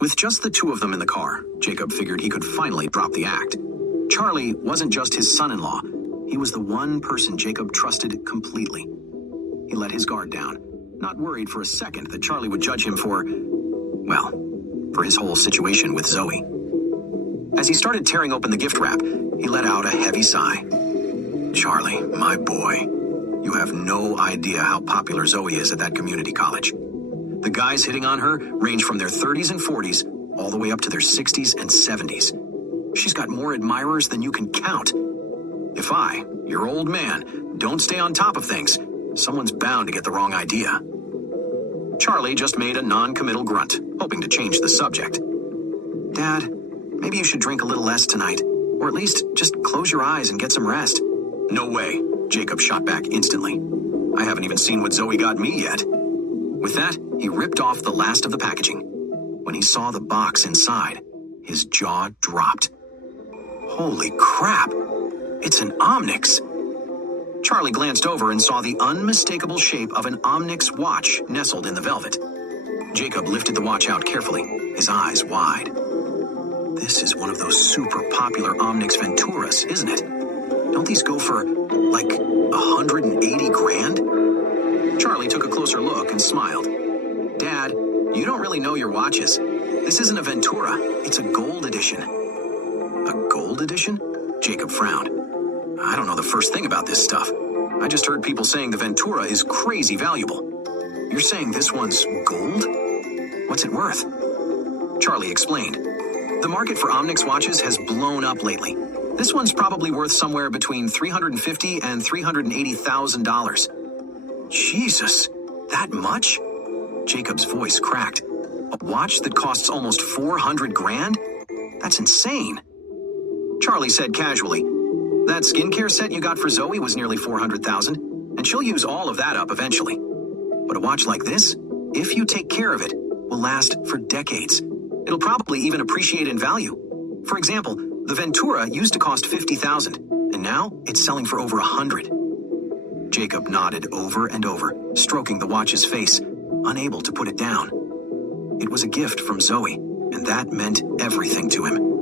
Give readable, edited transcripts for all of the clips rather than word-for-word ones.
With just the two of them in the car, Jacob figured he could finally drop the act. Charlie wasn't just his son-in-law. He was the one person Jacob trusted completely. He let his guard down, not worried for a second that Charlie would judge him for his whole situation with Zoe. As he started tearing open the gift wrap, he let out a heavy sigh. Charlie, my boy, you have no idea how popular Zoe is at that community college. The guys hitting on her range from their 30s and 40s all the way up to their 60s and 70s. She's got more admirers than you can count. If I, your old man, don't stay on top of things, someone's bound to get the wrong idea. Charlie just made a non-committal grunt, hoping to change the subject. Dad, maybe you should drink a little less tonight, or at least just close your eyes and get some rest. No way, Jacob shot back instantly. I haven't even seen what Zoe got me yet. With that, he ripped off the last of the packaging. When he saw the box inside, his jaw dropped. Holy crap! It's an Omnix! Charlie glanced over and saw the unmistakable shape of an Omnix watch nestled in the velvet. Jacob lifted the watch out carefully, his eyes wide. This is one of those super popular Omnix Venturas, isn't it? Don't these go for, like, 180 grand? Charlie took a closer look and smiled. Dad, you don't really know your watches. This isn't a Ventura, it's a gold edition. A gold edition? Jacob frowned. I don't know the first thing about this stuff. I just heard people saying the Ventura is crazy valuable. You're saying this one's gold? What's it worth? Charlie explained. The market for Omnix watches has blown up lately. This one's probably worth somewhere between $350,000 and $380,000. Jesus, that much? Jacob's voice cracked. A watch that costs almost 400 grand? That's insane. Charlie said casually, that skincare set you got for Zoe was nearly 400,000, and she'll use all of that up eventually. But a watch like this, if you take care of it, will last for decades. It'll probably even appreciate in value. For example, the Ventura used to cost 50,000, and now it's selling for over 100. Jacob nodded over and over, stroking the watch's face, unable to put it down. It was a gift from Zoe, and that meant everything to him.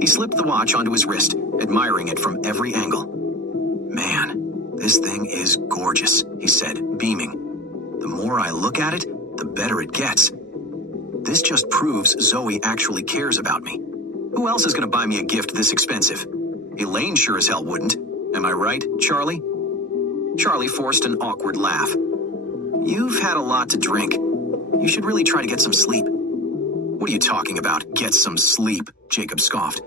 He slipped the watch onto his wrist, admiring it from every angle. Man, this thing is gorgeous, he said, beaming. The more I look at it, the better it gets. This just proves Zoe actually cares about me. Who else is going to buy me a gift this expensive? Elaine sure as hell wouldn't. Am I right, Charlie? Charlie forced an awkward laugh. You've had a lot to drink. You should really try to get some sleep. What are you talking about, get some sleep? Jacob scoffed.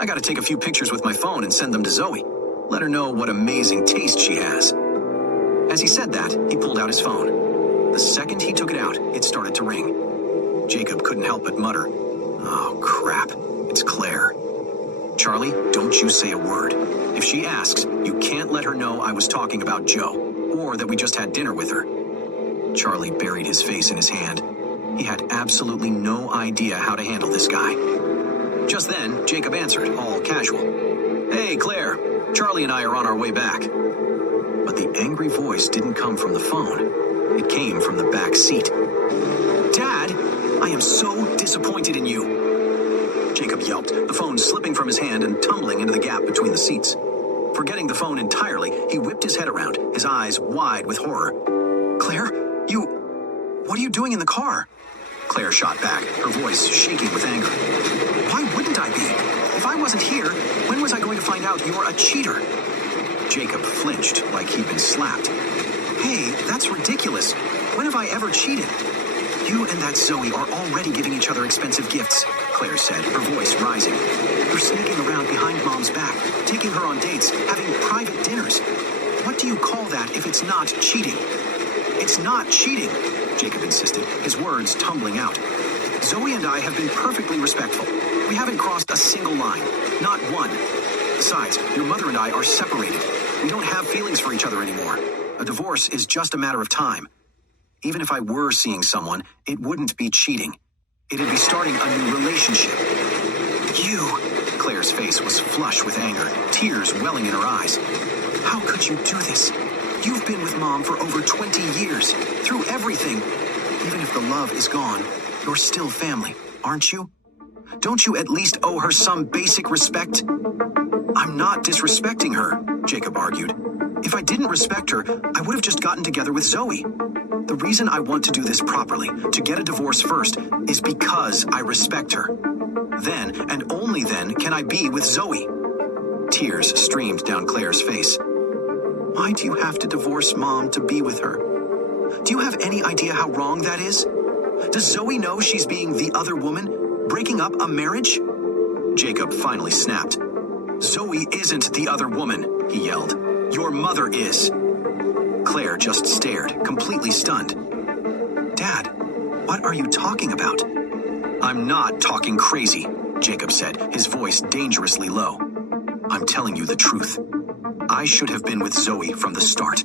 I gotta take a few pictures with my phone and send them to Zoe. Let her know what amazing taste she has. As he said that, he pulled out his phone. The second he took it out, it started to ring. Jacob couldn't help but mutter, oh crap, it's Claire. Charlie, don't you say a word. If she asks, you can't let her know I was talking about Joe, or that we just had dinner with her. Charlie buried his face in his hand. He had absolutely no idea how to handle this guy. Just then, Jacob answered, all casual. Hey, Claire, Charlie and I are on our way back. But the angry voice didn't come from the phone. It came from the back seat. Dad, I am so disappointed in you. Jacob yelped, the phone slipping from his hand and tumbling into the gap between the seats. Forgetting the phone entirely, he whipped his head around, his eyes wide with horror. Claire, what are you doing in the car? Claire shot back, her voice shaking with anger. Why wouldn't I be? If I wasn't here, when was I going to find out you're a cheater? Jacob flinched like he'd been slapped. Hey, that's ridiculous. When have I ever cheated? You and that Zoe are already giving each other expensive gifts, Claire said, her voice rising. You're sneaking around behind Mom's back, taking her on dates, having private dinners. What do you call that if it's not cheating? It's not cheating, Jacob insisted, his words tumbling out. Zoe and I have been perfectly respectful. We haven't crossed a single line, not one. Besides, your mother and I are separated. We don't have feelings for each other anymore. A divorce is just a matter of time. Even if I were seeing someone, it wouldn't be cheating. It'd be starting a new relationship. You, Claire's face was flush with anger, tears welling in her eyes. How could you do this? You've been with Mom for over 20 years, through everything. Even if the love is gone, you're still family. aren't you? Don't you at least owe her some basic respect? I'm not disrespecting her, Jacob argued. If I didn't respect her, I would have just gotten together with Zoe. The reason I want to do this properly, to get a divorce first, is because I respect her. Then, and only then, can I be with Zoe. Tears streamed down Claire's face. Why do you have to divorce Mom to be with her? Do you have any idea how wrong that is? Does Zoe know she's being the other woman, breaking up a marriage? Jacob finally snapped. Zoe isn't the other woman, he yelled. Your mother is. Claire just stared, completely stunned. Dad, what are you talking about? I'm not talking crazy, Jacob said, his voice dangerously low. I'm telling you the truth. I should have been with Zoe from the start.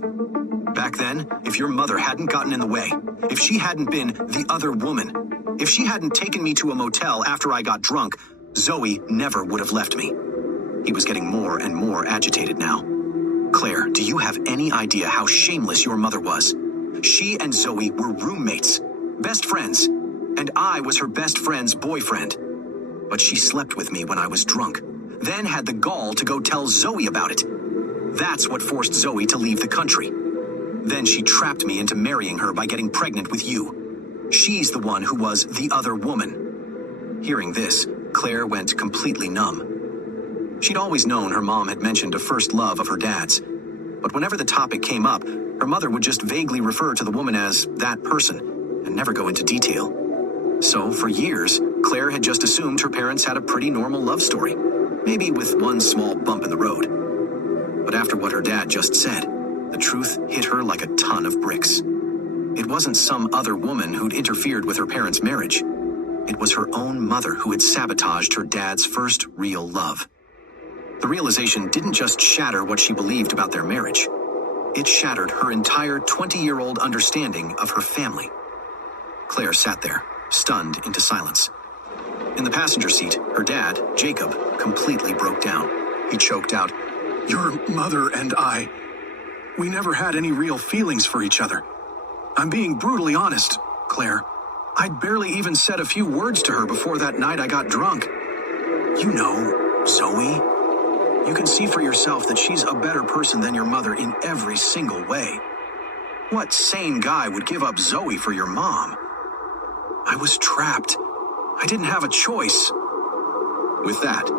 Back then, if your mother hadn't gotten in the way, if she hadn't been the other woman, if she hadn't taken me to a motel after I got drunk, Zoe never would have left me. He was getting more and more agitated now. Claire, do you have any idea how shameless your mother was? She and Zoe were roommates, best friends, and I was her best friend's boyfriend. But she slept with me when I was drunk, then had the gall to go tell Zoe about it. That's what forced Zoe to leave the country. Then she trapped me into marrying her by getting pregnant with you. She's the one who was the other woman. Hearing this, Claire went completely numb. She'd always known her mom had mentioned a first love of her dad's, but whenever the topic came up, her mother would just vaguely refer to the woman as that person and never go into detail. So, for years, Claire had just assumed her parents had a pretty normal love story, maybe with one small bump in the road. But after what her dad just said, the truth hit her like a ton of bricks. It wasn't some other woman who'd interfered with her parents' marriage. It was her own mother who had sabotaged her dad's first real love. The realization didn't just shatter what she believed about their marriage. It shattered her entire 20-year-old understanding of her family. Claire sat there, stunned into silence. In the passenger seat, her dad, Jacob, completely broke down. He choked out, "Your mother and I, we never had any real feelings for each other. I'm being brutally honest, Claire. I'd barely even said a few words to her before that night I got drunk. You know, Zoe, you can see for yourself that she's a better person than your mother in every single way. What sane guy would give up Zoe for your mom? I was trapped. I didn't have a choice." With that,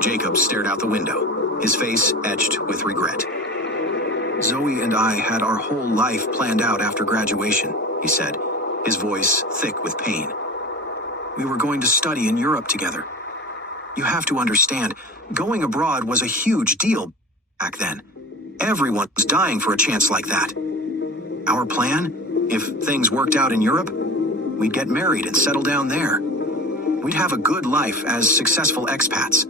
Jacob stared out the window, his face etched with regret. "Zoe and I had our whole life planned out after graduation," he said, his voice thick with pain. "We were going to study in Europe together. You have to understand, going abroad was a huge deal back then. Everyone was dying for a chance like that. Our plan, if things worked out in Europe, we'd get married and settle down there. We'd have a good life as successful expats.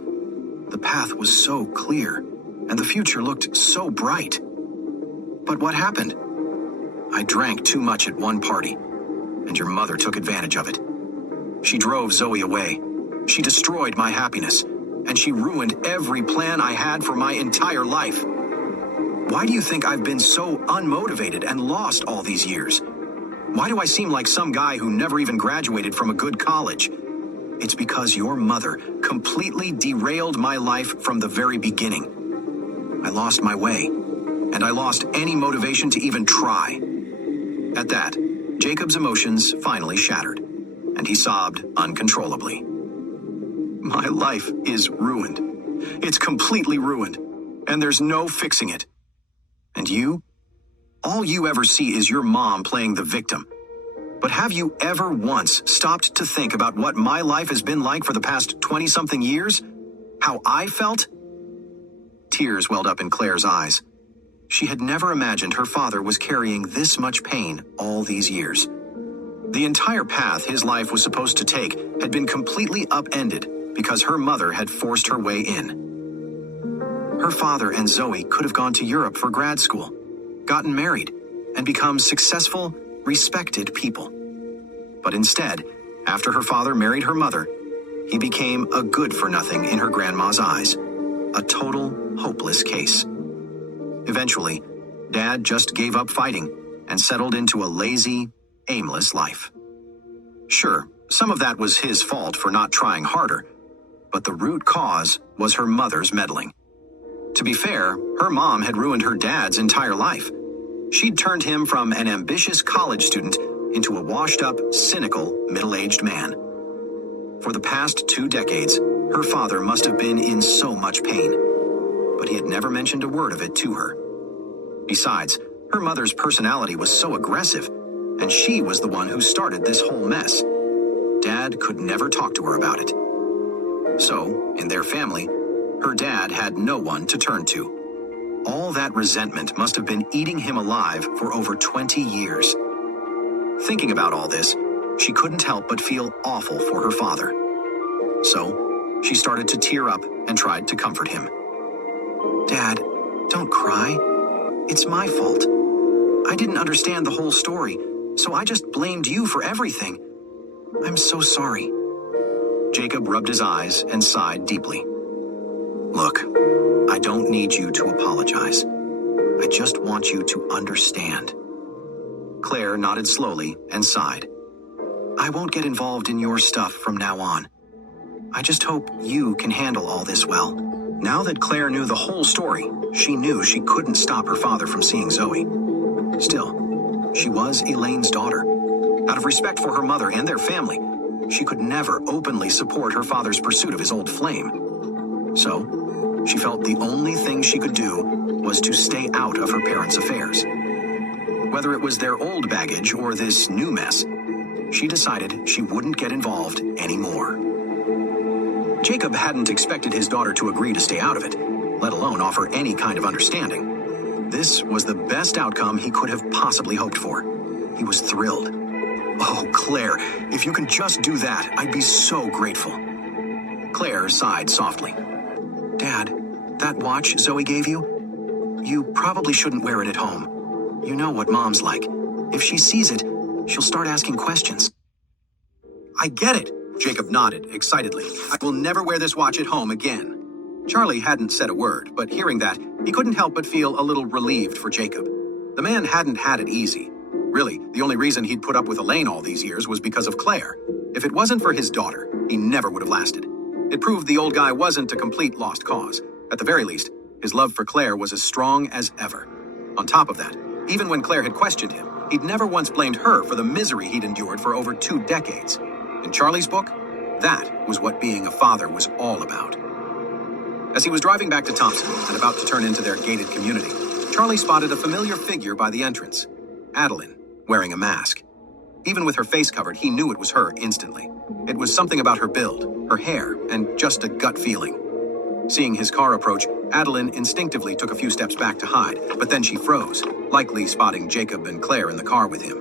The path was so clear, and the future looked so bright. But what happened? I drank too much at one party, and your mother took advantage of it. She drove Zoe away. She destroyed my happiness, and she ruined every plan I had for my entire life. Why do you think I've been so unmotivated and lost all these years? Why do I seem like some guy who never even graduated from a good college? It's because your mother completely derailed my life from the very beginning. I lost my way, and I lost any motivation to even try." At that, Jacob's emotions finally shattered, and he sobbed uncontrollably. "My life is ruined. It's completely ruined, and there's no fixing it. And you? All you ever see is your mom playing the victim. But have you ever once stopped to think about what my life has been like for the past 20-something years? How I felt?" Tears welled up in Claire's eyes. She had never imagined her father was carrying this much pain all these years. The entire path his life was supposed to take had been completely upended because her mother had forced her way in. Her father and Zoe could have gone to Europe for grad school, gotten married, and become successful, respected people. But instead, after her father married her mother, he became a good-for-nothing in her grandma's eyes, a total, hopeless case. Eventually, Dad just gave up fighting and settled into a lazy, aimless life. Sure, Some of that was his fault for not trying harder, but the root cause was her mother's meddling. To be fair, her mom had ruined her dad's entire life. She'd turned him from an ambitious college student into a washed-up, cynical, middle-aged man. For the past 2 decades, her father must have been in so much pain, but he had never mentioned a word of it to her. Besides, her mother's personality was so aggressive, and she was the one who started this whole mess. Dad could never talk to her about it. So, in their family, her dad had no one to turn to. All that resentment must have been eating him alive for over 20 years. Thinking about all this, she couldn't help but feel awful for her father. So, she started to tear up and tried to comfort him. "Dad, don't cry. It's my fault. I didn't understand the whole story, so I just blamed you for everything. I'm so sorry." Jacob rubbed his eyes and sighed deeply. "Look, I don't need you to apologize. I just want you to understand." Claire nodded slowly and sighed. "I won't get involved in your stuff from now on. I just hope you can handle all this well." Now that Claire knew the whole story, she knew she couldn't stop her father from seeing Zoe. Still, she was Elaine's daughter. Out of respect for her mother and their family, she could never openly support her father's pursuit of his old flame. So, she felt the only thing she could do was to stay out of her parents' affairs. Whether it was their old baggage or this new mess, she decided she wouldn't get involved anymore. Jacob hadn't expected his daughter to agree to stay out of it, let alone offer any kind of understanding. This was the best outcome he could have possibly hoped for. He was thrilled. "Oh, Claire, if you can just do that, I'd be so grateful." Claire sighed softly. "Dad, that watch Zoe gave you? You probably shouldn't wear it at home. You know what Mom's like. If she sees it, she'll start asking questions." "I get it," Jacob nodded excitedly. "I will never wear this watch at home again." Charlie hadn't said a word, but hearing that, he couldn't help but feel a little relieved for Jacob. The man hadn't had it easy. Really, the only reason he'd put up with Elaine all these years was because of Claire. If it wasn't for his daughter, he never would have lasted. It proved the old guy wasn't a complete lost cause. At the very least, his love for Claire was as strong as ever. On top of that, even when Claire had questioned him, he'd never once blamed her for the misery he'd endured for over 2 decades. In Charlie's book, that was what being a father was all about. As he was driving back to Thompson and about to turn into their gated community, Charlie spotted a familiar figure by the entrance. Adeline, wearing a mask. Even with her face covered, he knew it was her instantly. It was something about her build, her hair, and just a gut feeling. Seeing his car approach, Adeline instinctively took a few steps back to hide, but then she froze, likely spotting Jacob and Claire in the car with him.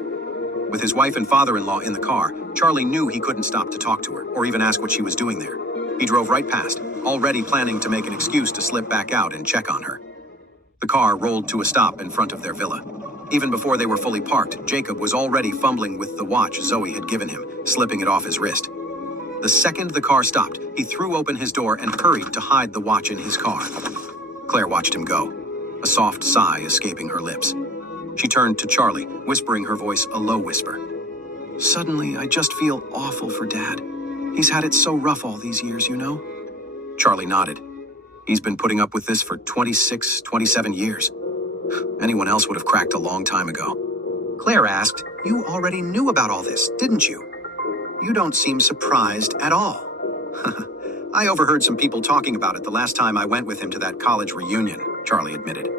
With his wife and father-in-law in the car, Charlie knew he couldn't stop to talk to her or even ask what she was doing there. He drove right past, already planning to make an excuse to slip back out and check on her. The car rolled to a stop in front of their villa. Even before they were fully parked, Jacob was already fumbling with the watch Zoe had given him, slipping it off his wrist. The second the car stopped, he threw open his door and hurried to hide the watch in his car. Claire watched him go, a soft sigh escaping her lips. She turned to Charlie, whispering her voice a low whisper. "Suddenly, I just feel awful for Dad. He's had it so rough all these years, you know?" Charlie nodded. He's been putting up with this for 26, 27 years. Anyone else would have cracked a long time ago. Claire asked, "You already knew about all this, didn't you? You don't seem surprised at all." "I overheard some people talking about it the last time I went with him to that college reunion," Charlie admitted.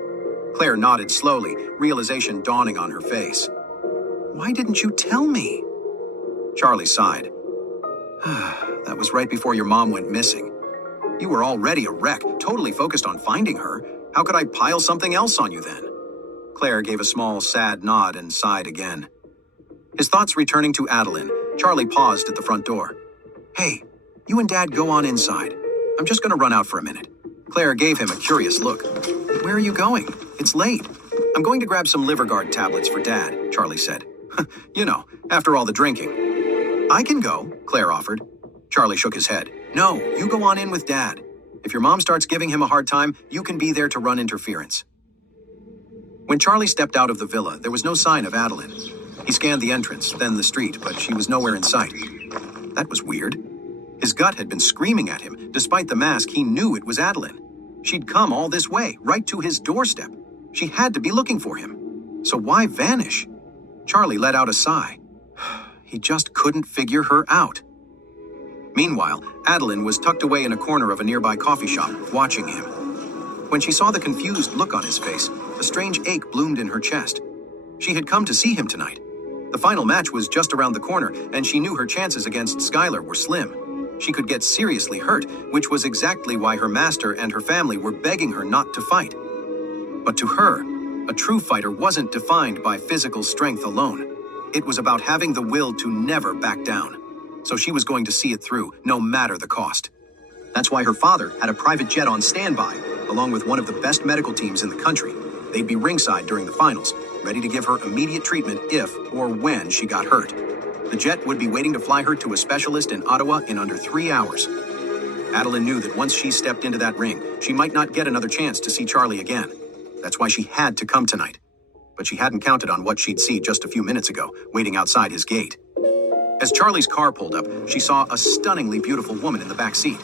Claire nodded slowly, realization dawning on her face. "Why didn't you tell me?" Charlie sighed. "That was right before your mom went missing. You were already a wreck, totally focused on finding her. How could I pile something else on you then?" Claire gave a small, sad nod and sighed again. His thoughts returning to Adeline, Charlie paused at the front door. "Hey, you and Dad go on inside. I'm just going to run out for a minute." Claire gave him a curious look. "Where are you going? It's late." "I'm going to grab some liver guard tablets for Dad," Charlie said. "You know, after all the drinking." "I can go," Claire offered. Charlie shook his head. "No, you go on in with Dad. If your mom starts giving him a hard time, you can be there to run interference." When Charlie stepped out of the villa, there was no sign of Adeline. He scanned the entrance, then the street, but she was nowhere in sight. That was weird. His gut had been screaming at him. Despite the mask, he knew it was Adeline. She'd come all this way, right to his doorstep. She had to be looking for him. So why vanish? Charlie let out a sigh. He just couldn't figure her out. Meanwhile, Adeline was tucked away in a corner of a nearby coffee shop, watching him. When she saw the confused look on his face, a strange ache bloomed in her chest. She had come to see him tonight. The final match was just around the corner, and she knew her chances against Skylar were slim. She could get seriously hurt, which was exactly why her master and her family were begging her not to fight. But to her, a true fighter wasn't defined by physical strength alone. It was about having the will to never back down. So she was going to see it through, no matter the cost. That's why her father had a private jet on standby, along with one of the best medical teams in the country. They'd be ringside during the finals, ready to give her immediate treatment if or when she got hurt. The jet would be waiting to fly her to a specialist in Ottawa in under 3 hours. Adeline knew that once she stepped into that ring, she might not get another chance to see Charlie again. That's why she had to come tonight. But she hadn't counted on what she'd see just a few minutes ago, waiting outside his gate. As Charlie's car pulled up, she saw a stunningly beautiful woman in the back seat.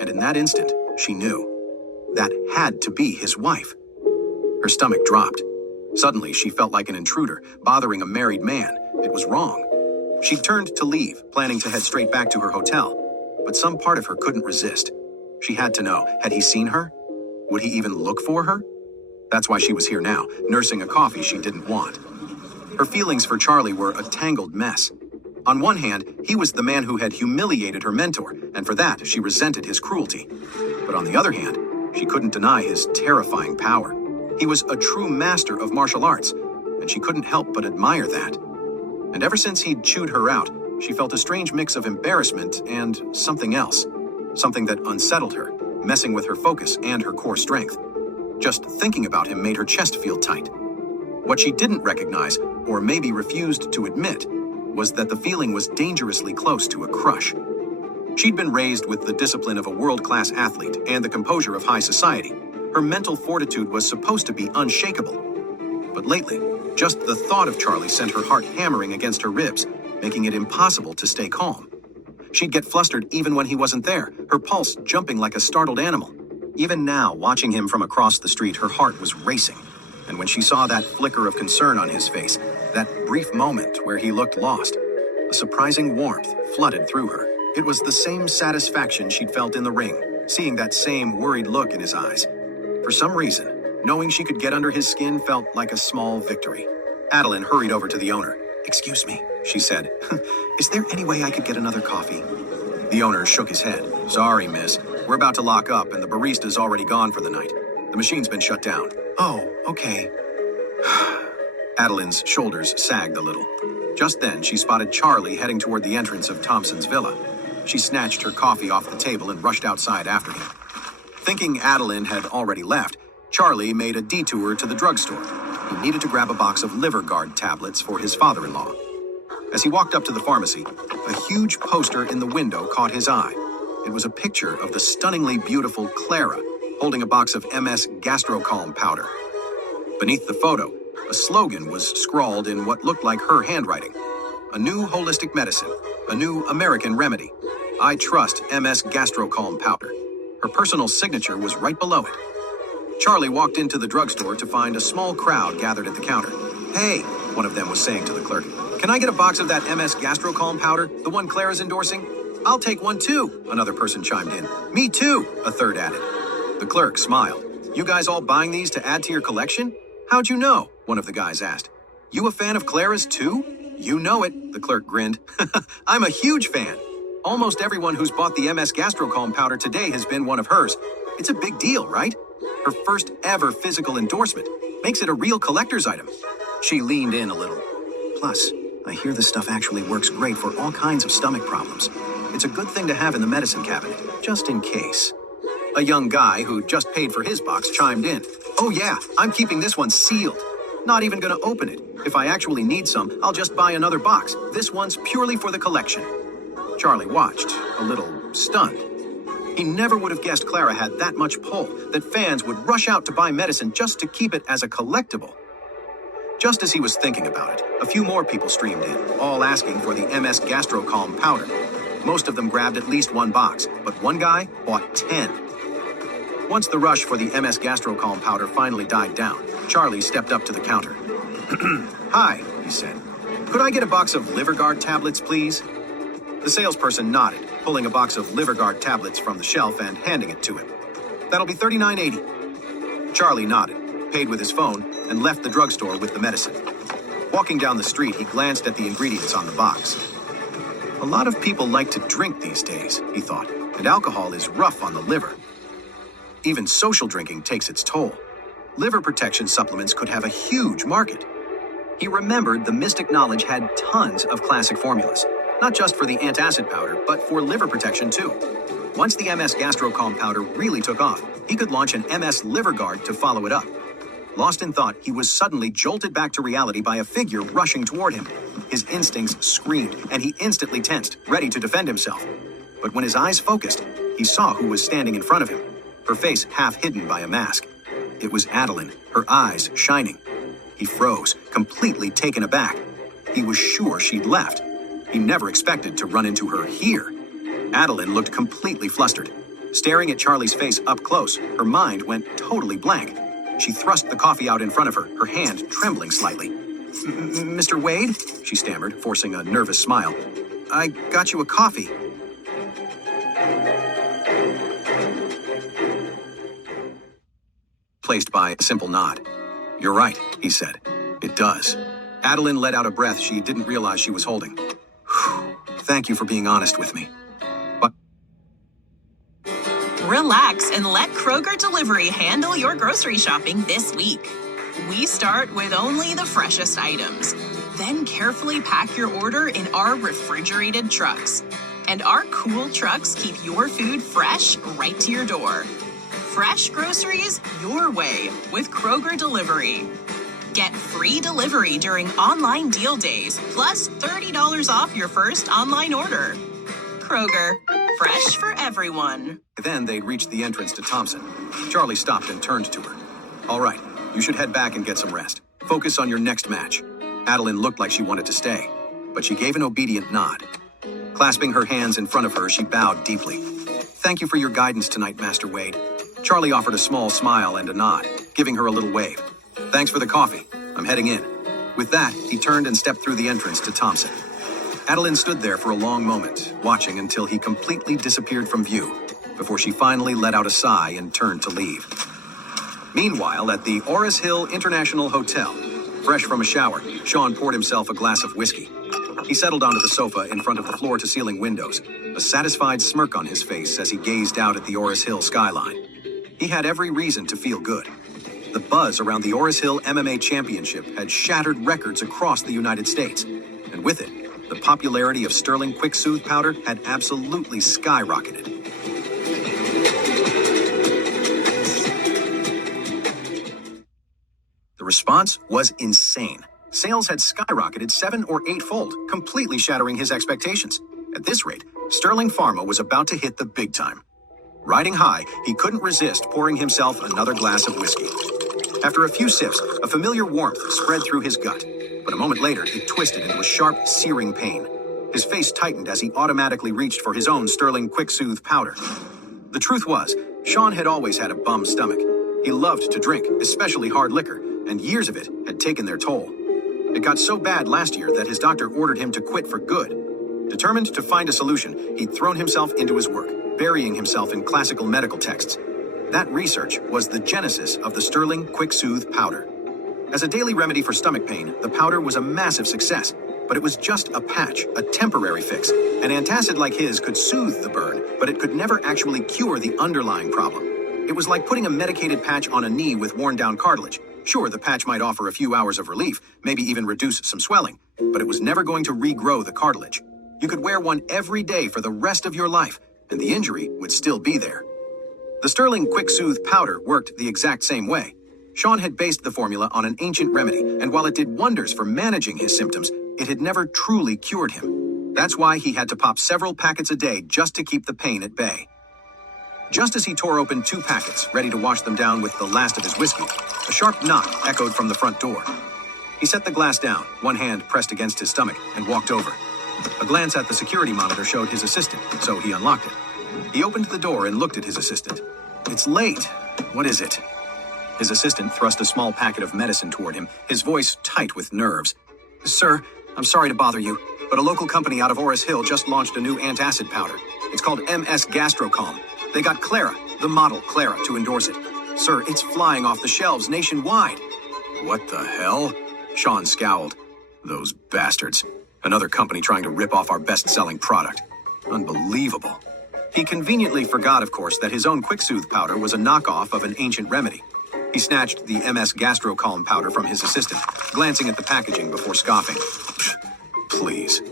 And in that instant, she knew. That had to be his wife. Her stomach dropped. Suddenly, she felt like an intruder, bothering a married man. It was wrong. She turned to leave, planning to head straight back to her hotel. But some part of her couldn't resist. She had to know, had he seen her? Would he even look for her? That's why she was here now, nursing a coffee she didn't want. Her feelings for Charlie were a tangled mess. On one hand, he was the man who had humiliated her mentor, and for that, she resented his cruelty. But on the other hand, she couldn't deny his terrifying power. He was a true master of martial arts, and she couldn't help but admire that. And ever since he'd chewed her out, she felt a strange mix of embarrassment and something else. Something that unsettled her, messing with her focus and her core strength. Just thinking about him made her chest feel tight. What she didn't recognize, or maybe refused to admit, was that the feeling was dangerously close to a crush. She'd been raised with the discipline of a world-class athlete and the composure of high society. Her mental fortitude was supposed to be unshakable. But lately, just the thought of Charlie sent her heart hammering against her ribs, making it impossible to stay calm. She'd get flustered even when he wasn't there, her pulse jumping like a startled animal. Even now, watching him from across the street, her heart was racing. And when she saw that flicker of concern on his face, that brief moment where he looked lost, a surprising warmth flooded through her. It was the same satisfaction she'd felt in the ring, seeing that same worried look in his eyes. For some reason, knowing she could get under his skin felt like a small victory. Adeline hurried over to the owner. "Excuse me," she said. "Is there any way I could get another coffee?" The owner shook his head. "Sorry, miss. We're about to lock up and the barista's already gone for the night. The machine's been shut down." "Oh, okay." Adeline's shoulders sagged a little. Just then, she spotted Charlie heading toward the entrance of Thompson's villa. She snatched her coffee off the table and rushed outside after him. Thinking Adeline had already left, Charlie made a detour to the drugstore. He needed to grab a box of liver guard tablets for his father-in-law. As he walked up to the pharmacy, a huge poster in the window caught his eye. It was a picture of the stunningly beautiful Clara holding a box of MS Gastrocalm powder. Beneath the photo, a slogan was scrawled in what looked like her handwriting. "A new holistic medicine, a new American remedy. I trust MS Gastrocalm powder." Her personal signature was right below it. Charlie walked into the drugstore to find a small crowd gathered at the counter. "Hey," one of them was saying to the clerk, "can I get a box of that MS Gastrocalm powder, the one Clara's endorsing?" "I'll take one too," another person chimed in. "Me too," a third added. The clerk smiled. "You guys all buying these to add to your collection?" "How'd you know?" one of the guys asked. "You a fan of Clara's too?" "You know it," the clerk grinned. "I'm a huge fan. Almost everyone who's bought the MS Gastrocalm powder today has been one of hers. It's a big deal, right? Her first ever physical endorsement makes it a real collector's item." She leaned in a little. "Plus, I hear this stuff actually works great for all kinds of stomach problems. It's a good thing to have in the medicine cabinet, just in case." A young guy who just paid for his box chimed in. "Oh yeah, I'm keeping this one sealed. Not even gonna open it. If I actually need some, I'll just buy another box. This one's purely for the collection." Charlie watched, a little stunned. He never would have guessed Clara had that much pull, that fans would rush out to buy medicine just to keep it as a collectible. Just as he was thinking about it, a few more people streamed in, all asking for the MS Gastrocalm powder. Most of them grabbed at least one box, but one guy bought 10. Once the rush for the MS Gastrocalm powder finally died down, Charlie stepped up to the counter. "Hi," he said. "Could I get a box of LiverGuard tablets, please?" The salesperson nodded, pulling a box of LiverGuard tablets from the shelf and handing it to him. "That'll be $39.80. Charlie nodded, paid with his phone, and left the drugstore with the medicine. Walking down the street, he glanced at the ingredients on the box. A lot of people like to drink these days, he thought, and alcohol is rough on the liver. Even social drinking takes its toll. Liver protection supplements could have a huge market. He remembered the Mystic Knowledge had tons of classic formulas, not just for the antacid powder, but for liver protection too. Once the MS Gastrocalm powder really took off, he could launch an MS LiverGuard to follow it up. Lost in thought, he was suddenly jolted back to reality by a figure rushing toward him. His instincts screamed, and he instantly tensed, ready to defend himself. But when his eyes focused, he saw who was standing in front of him, her face half hidden by a mask. It was Adeline, her eyes shining. He froze, completely taken aback. He was sure she'd left. He never expected to run into her here. Adeline looked completely flustered. Staring at Charlie's face up close, her mind went totally blank. She thrust the coffee out in front of her, her hand trembling slightly. "Mr. Wade?" she stammered, forcing a nervous smile. "I got you a coffee." Placed by a simple nod. "You're right," he said. "It does." Adeline let out a breath she didn't realize she was holding. "Whew. Thank you for being honest with me." But relax and let Kroger Delivery handle your grocery shopping this week. We start with only the freshest items, then carefully pack your order in our refrigerated trucks. And our cool trucks keep your food fresh right to your door. Fresh groceries your way with Kroger Delivery. Get free delivery during online deal days, plus $30 off your first online order. Kroger, fresh for everyone. then they'd reached the entrance to Thompson. Charlie stopped and turned to her. "All right, you should head back and get some rest. Focus on your next match." Adeline looked like she wanted to stay, but she gave an obedient nod. Clasping her hands in front of her, she bowed deeply. "Thank you for your guidance tonight, Master Wade." Charlie offered a small smile and a nod, giving her a little wave. "Thanks for the coffee. I'm heading in." With that, he turned and stepped through the entrance to Thompson. Adeline stood there for a long moment, watching until he completely disappeared from view, before she finally let out a sigh and turned to leave. Meanwhile, at the Oris Hill International Hotel, fresh from a shower, Sean poured himself a glass of whiskey. He settled onto the sofa in front of the floor-to-ceiling windows, a satisfied smirk on his face as he gazed out at the Oris Hill skyline. He had every reason to feel good. The buzz around the Oris Hill MMA Championship had shattered records across the United States, and with it, the popularity of Sterling Quick Soothe powder had absolutely skyrocketed. The response was insane. Sales had skyrocketed 7- or 8-fold, completely shattering his expectations. At this rate, Sterling Pharma was about to hit the big time. Riding high, he couldn't resist pouring himself another glass of whiskey. After a few sips, a familiar warmth spread through his gut, but a moment later, it twisted into a sharp, searing pain. His face tightened as he automatically reached for his own Sterling Quick Soothe powder. The truth was, Sean had always had a bum stomach. He loved to drink, especially hard liquor, and years of it had taken their toll. It got so bad last year that his doctor ordered him to quit for good. Determined to find a solution, he'd thrown himself into his work, burying himself in classical medical texts. That research was the genesis of the Sterling Quick Soothe powder. As a daily remedy for stomach pain, the powder was a massive success, but it was just a patch, a temporary fix. An antacid like his could soothe the burn, but it could never actually cure the underlying problem. It was like putting a medicated patch on a knee with worn-down cartilage. Sure, the patch might offer a few hours of relief, maybe even reduce some swelling, but it was never going to regrow the cartilage. You could wear one every day for the rest of your life, and the injury would still be there. The Sterling Quick Soothe powder worked the exact same way. Sean had based the formula on an ancient remedy, and while it did wonders for managing his symptoms, it had never truly cured him. That's why he had to pop several packets a day just to keep the pain at bay. Just as he tore open 2 packets, ready to wash them down with the last of his whiskey, a sharp knock echoed from the front door. He set the glass down, one hand pressed against his stomach, and walked over. A glance at the security monitor showed his assistant, so he unlocked it. He opened the door and looked at his assistant. "It's late. What is it?" His assistant thrust a small packet of medicine toward him, his voice tight with nerves. "Sir, I'm sorry to bother you, but a local company out of Oris Hill just launched a new antacid powder. It's called MS Gastrocalm. They got Clara, the model Clara, to endorse it. Sir, it's flying off the shelves nationwide." "What the hell?" Sean scowled. "Those bastards. Another company trying to rip off our best-selling product. Unbelievable." He conveniently forgot, of course, that his own Quick-Soothe powder was a knockoff of an ancient remedy. He snatched the MS Gastrocalm powder from his assistant, glancing at the packaging before scoffing. "Please.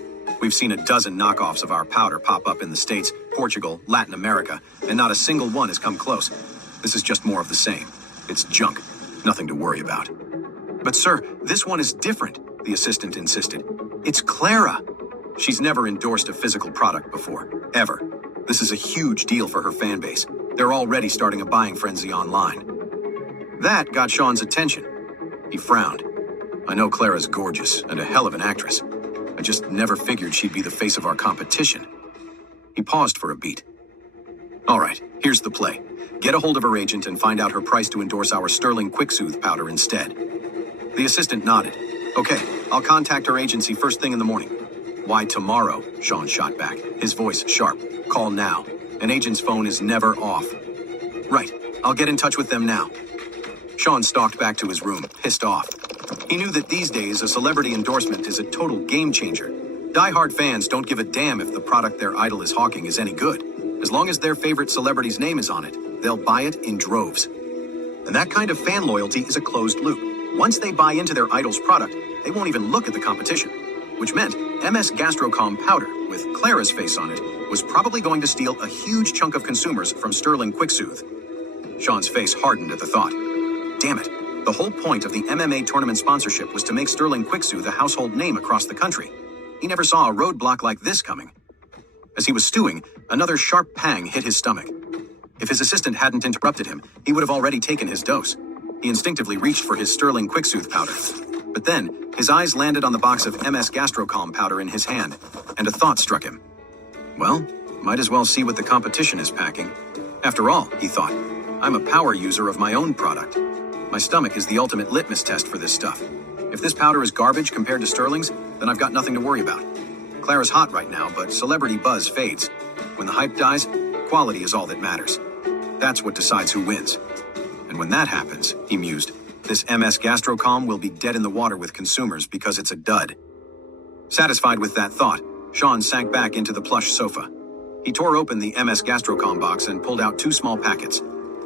We've seen a dozen knockoffs of our powder pop up in the States, Portugal, Latin America, and not a single one has come close. This is just more of the same. It's junk. Nothing to worry about." "But sir, this one is different," the assistant insisted. "It's Clara. She's never endorsed a physical product before, ever. This is a huge deal for her fan base. They're already starting a buying frenzy online." That got Sean's attention. He frowned. "I know Clara's gorgeous and a hell of an actress. I just never figured she'd be the face of our competition." He paused for a beat. "All right, here's the play. Get a hold of her agent and find out her price to endorse our Sterling Quick-Soothe powder instead." The assistant nodded. "Okay, I'll contact her agency first thing in the morning." "Why tomorrow?" Sean shot back, his voice sharp. "Call now. An agent's phone is never off." "Right, I'll get in touch with them now." Sean stalked back to his room, pissed off. He knew that these days a celebrity endorsement is a total game changer. Die-hard fans don't give a damn if the product their idol is hawking is any good. As long as their favorite celebrity's name is on it, they'll buy it in droves. And that kind of fan loyalty is a closed loop. Once they buy into their idol's product, they won't even look at the competition. Which meant MS Gastrocalm powder, with Clara's face on it, was probably going to steal a huge chunk of consumers from Sterling Quick-Soothe. Sean's face hardened at the thought. Damn it. The whole point of the MMA tournament sponsorship was to make Sterling Quick-Soothe a household name across the country. He never saw a roadblock like this coming. As he was stewing, another sharp pang hit his stomach. If his assistant hadn't interrupted him, he would have already taken his dose. He instinctively reached for his Sterling Quick-Soothe powder. But then, his eyes landed on the box of MS Gastrocalm powder in his hand, and a thought struck him. Well, might as well see what the competition is packing. After all, he thought, I'm a power user of my own product. My stomach is the ultimate litmus test for this stuff. If this powder is garbage compared to Sterling's, then I've got nothing to worry about. Clara's hot right now, but celebrity buzz fades. When the hype dies, quality is all that matters. That's what decides who wins. And when that happens, he mused, this MS Gastrocalm will be dead in the water with consumers because it's a dud. Satisfied with that thought, Sean sank back into the plush sofa. He tore open the MS Gastrocalm box and pulled out 2 small packets.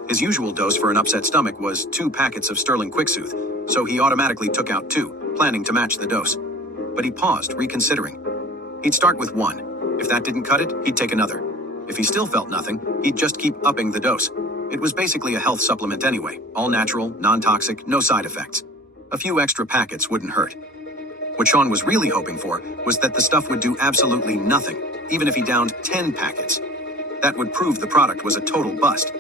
His usual dose for an upset stomach was 2 packets of Sterling Quick-Soothe, so he automatically took out 2, planning to match the dose. But he paused, reconsidering. He'd start with 1. If that didn't cut it, he'd take another. If he still felt nothing, he'd just keep upping the dose. It was basically a health supplement anyway, all natural, non-toxic, no side effects. A few extra packets wouldn't hurt. What Sean was really hoping for was that the stuff would do absolutely nothing, even if he downed 10 packets. That would prove the product was a total bust.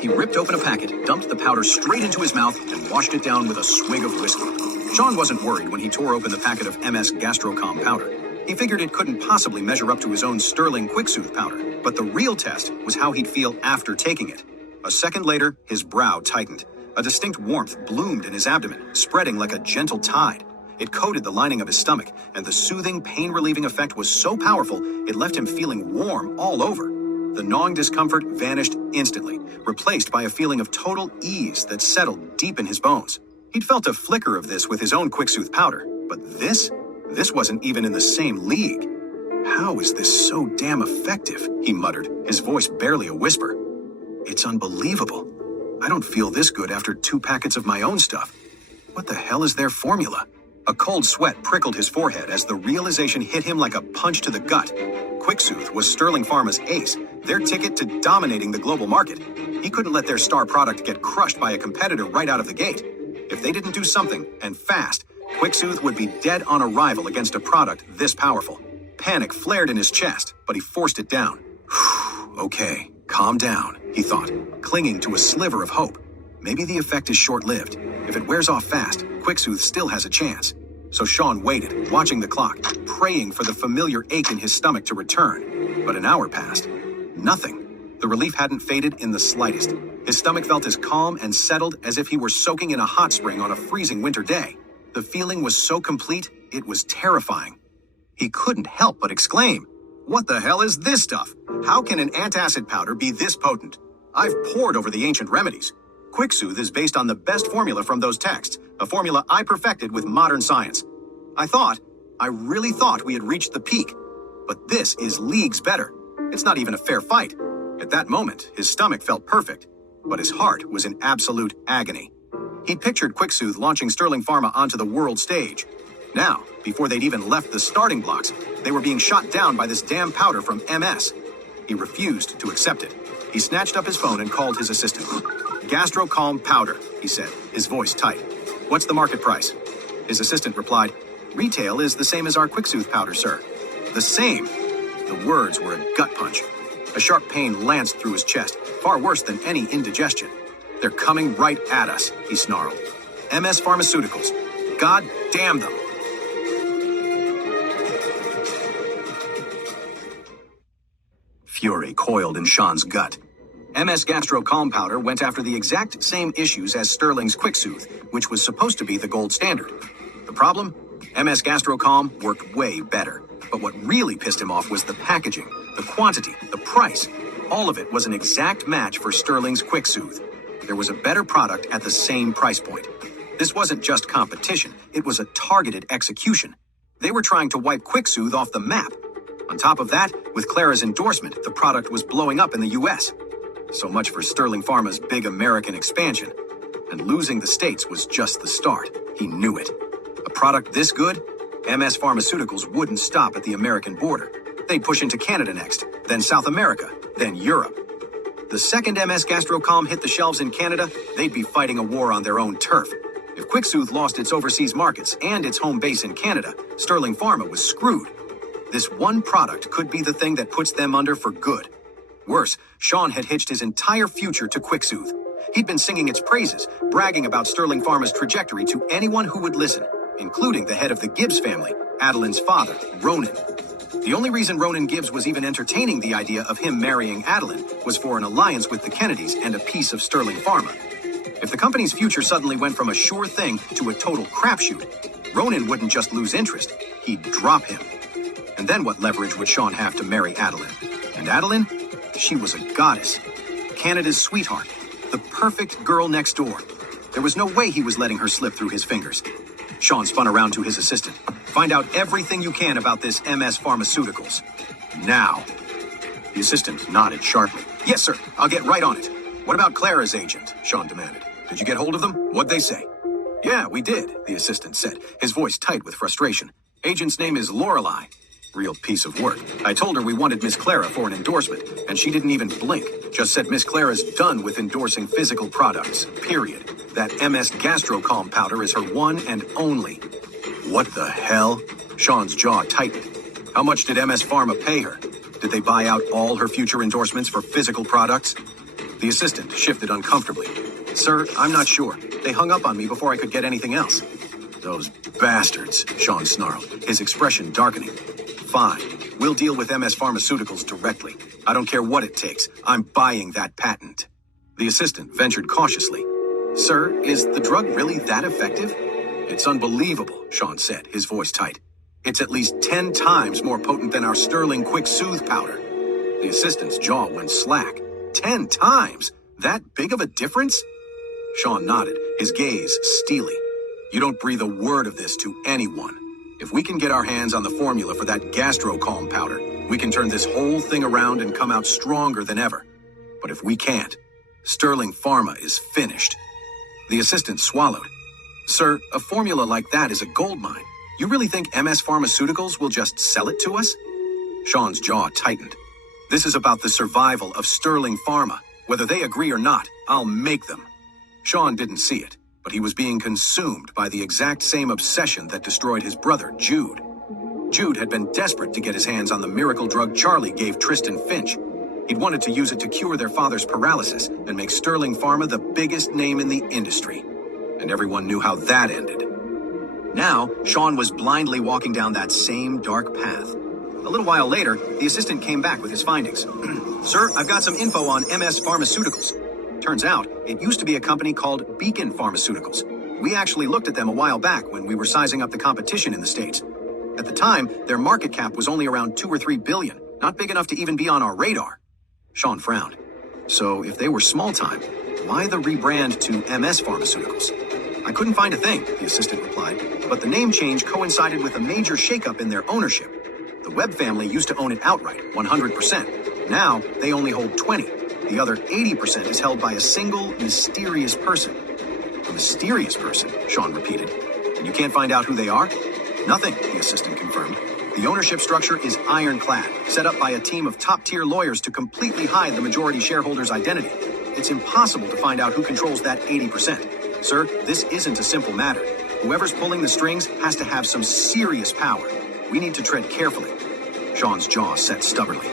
He ripped open a packet, dumped the powder straight into his mouth, and washed it down with a swig of whiskey. Sean wasn't worried when he tore open the packet of MS Gastrocalm powder. He figured it couldn't possibly measure up to his own Sterling Quick-Soothe powder, but the real test was how he'd feel after taking it. A second later, his brow tightened. A distinct warmth bloomed in his abdomen, spreading like a gentle tide. It coated the lining of his stomach, and the soothing, pain-relieving effect was so powerful, it left him feeling warm all over. The gnawing discomfort vanished instantly, replaced by a feeling of total ease that settled deep in his bones. He'd felt a flicker of this with his own Quick-Soothe powder, but this wasn't even in the same league. How is this so damn effective? He muttered, his voice barely a whisper. It's unbelievable. I don't feel this good after 2 packets of my own stuff. What the hell is their formula? A cold sweat prickled his forehead as the realization hit him like a punch to the gut. Quick-Soothe was Sterling Pharma's ace, their ticket to dominating the global market. He couldn't let their star product get crushed by a competitor right out of the gate. If they didn't do something, and fast, Quick-Soothe would be dead on arrival against a product this powerful. Panic flared in his chest, but he forced it down. Okay, calm down, he thought, clinging to a sliver of hope. Maybe the effect is short-lived. If it wears off fast, Quick-Soothe still has a chance. So Sean waited, watching the clock, praying for the familiar ache in his stomach to return. But an hour passed. Nothing. The relief hadn't faded in the slightest. His stomach felt as calm and settled as if he were soaking in a hot spring on a freezing winter day. The feeling was so complete, it was terrifying. He couldn't help but exclaim, "What the hell is this stuff? How can an antacid powder be this potent? I've pored over the ancient remedies. QuickSoothe is based on the best formula from those texts, a formula I perfected with modern science. I really thought we had reached the peak. But this is leagues better. It's not even a fair fight." At that moment, his stomach felt perfect, but his heart was in absolute agony. He pictured QuickSoothe launching Sterling Pharma onto the world stage. Now, before they'd even left the starting blocks, they were being shot down by this damn powder from MS. He refused to accept it. He snatched up his phone and called his assistant. "Gastro-Calm powder," he said, his voice tight. "What's the market price?" His assistant replied, "Retail is the same as our QuickSoothe powder, sir." The same? The words were a gut punch. A sharp pain lanced through his chest, far worse than any indigestion. "They're coming right at us," he snarled. "MS Pharmaceuticals. God damn them." Fury coiled in Sean's gut. MS Gastro-Calm powder went after the exact same issues as Sterling's QuickSoothe, which was supposed to be the gold standard. The problem? MS Gastro-Calm worked way better. But what really pissed him off was the packaging, the quantity, the price. All of it was an exact match for Sterling's QuickSoothe. There was a better product at the same price point. This wasn't just competition, it was a targeted execution. They were trying to wipe QuickSoothe off the map. On top of that, with Clara's endorsement, the product was blowing up in the US. So much for Sterling Pharma's big American expansion. And losing the States was just the start. He knew it. A product this good? MS Pharmaceuticals wouldn't stop at the American border. They'd push into Canada next, then South America, then Europe. The second MS Gastro-Calm hit the shelves in Canada, they'd be fighting a war on their own turf. If QuickSoothe lost its overseas markets and its home base in Canada, Sterling Pharma was screwed. This one product could be the thing that puts them under for good. Worse, Sean had hitched his entire future to QuickSoothe. He'd been singing its praises, bragging about Sterling Pharma's trajectory to anyone who would listen, including the head of the Gibbs family, Adeline's father, Ronan. The only reason Ronan Gibbs was even entertaining the idea of him marrying Adeline was for an alliance with the Kennedys and a piece of Sterling Pharma. If the company's future suddenly went from a sure thing to a total crapshoot, Ronan wouldn't just lose interest, he'd drop him. And then what leverage would Sean have to marry Adeline? And Adeline? She was a goddess. Canada's sweetheart. The perfect girl next door. There was no way he was letting her slip through his fingers. Sean spun around to his assistant. "Find out everything you can about this MS Pharmaceuticals. Now." The assistant nodded sharply. "Yes, sir. I'll get right on it." "What about Clara's agent?" Sean demanded. "Did you get hold of them? What'd they say?" "Yeah, we did," the assistant said, his voice tight with frustration. "Agent's name is Lorelei." Real piece of work. "I told her we wanted Miss Clara for an endorsement, and she didn't even blink. Just said Miss Clara's done with endorsing physical products, period. That MS Gastro-Calm powder is her one and only." What the hell? Sean's jaw tightened. How much did MS Pharma pay her? Did they buy out all her future endorsements for physical products? The assistant shifted uncomfortably. "Sir, I'm not sure. They hung up on me before I could get anything else." "Those bastards," Sean snarled, his expression darkening. "Fine. We'll deal with MS Pharmaceuticals directly. I don't care what it takes. I'm buying that patent." The assistant ventured cautiously. "Sir, is the drug really that effective?" "It's unbelievable," Sean said, his voice tight. "It's at least 10 times more potent than our Sterling QuickSoothe powder." The assistant's jaw went slack. 10 times? That big of a difference? Sean nodded, his gaze steely. "You don't breathe a word of this to anyone. If we can get our hands on the formula for that Gastro-Calm powder, we can turn this whole thing around and come out stronger than ever. But if we can't, Sterling Pharma is finished." The assistant swallowed. "Sir, a formula like that is a goldmine. You really think MS Pharmaceuticals will just sell it to us?" Sean's jaw tightened. "This is about the survival of Sterling Pharma. Whether they agree or not, I'll make them." Sean didn't see it, but he was being consumed by the exact same obsession that destroyed his brother, Jude. Jude had been desperate to get his hands on the miracle drug Charlie gave Tristan Finch. He'd wanted to use it to cure their father's paralysis and make Sterling Pharma the biggest name in the industry. And everyone knew how that ended. Now, Sean was blindly walking down that same dark path. A little while later, the assistant came back with his findings. Sir, I've got some info on MS Pharmaceuticals. Turns out, it used to be a company called Beacon Pharmaceuticals. We actually looked at them a while back when we were sizing up the competition in the States. At the time, their market cap was only around 2 or 3 billion, not big enough to even be on our radar. Sean frowned. So if they were small time, why the rebrand to MS Pharmaceuticals? I couldn't find a thing, the assistant replied, but the name change coincided with a major shakeup in their ownership. The Webb family used to own it outright, 100%. Now, they only hold 20. The other 80% is held by a single, mysterious person. A mysterious person, Sean repeated. And you can't find out who they are? Nothing, the assistant confirmed. The ownership structure is ironclad, set up by a team of top-tier lawyers to completely hide the majority shareholder's identity. It's impossible to find out who controls that 80%. Sir, this isn't a simple matter. Whoever's pulling the strings has to have some serious power. We need to tread carefully. Sean's jaw set stubbornly.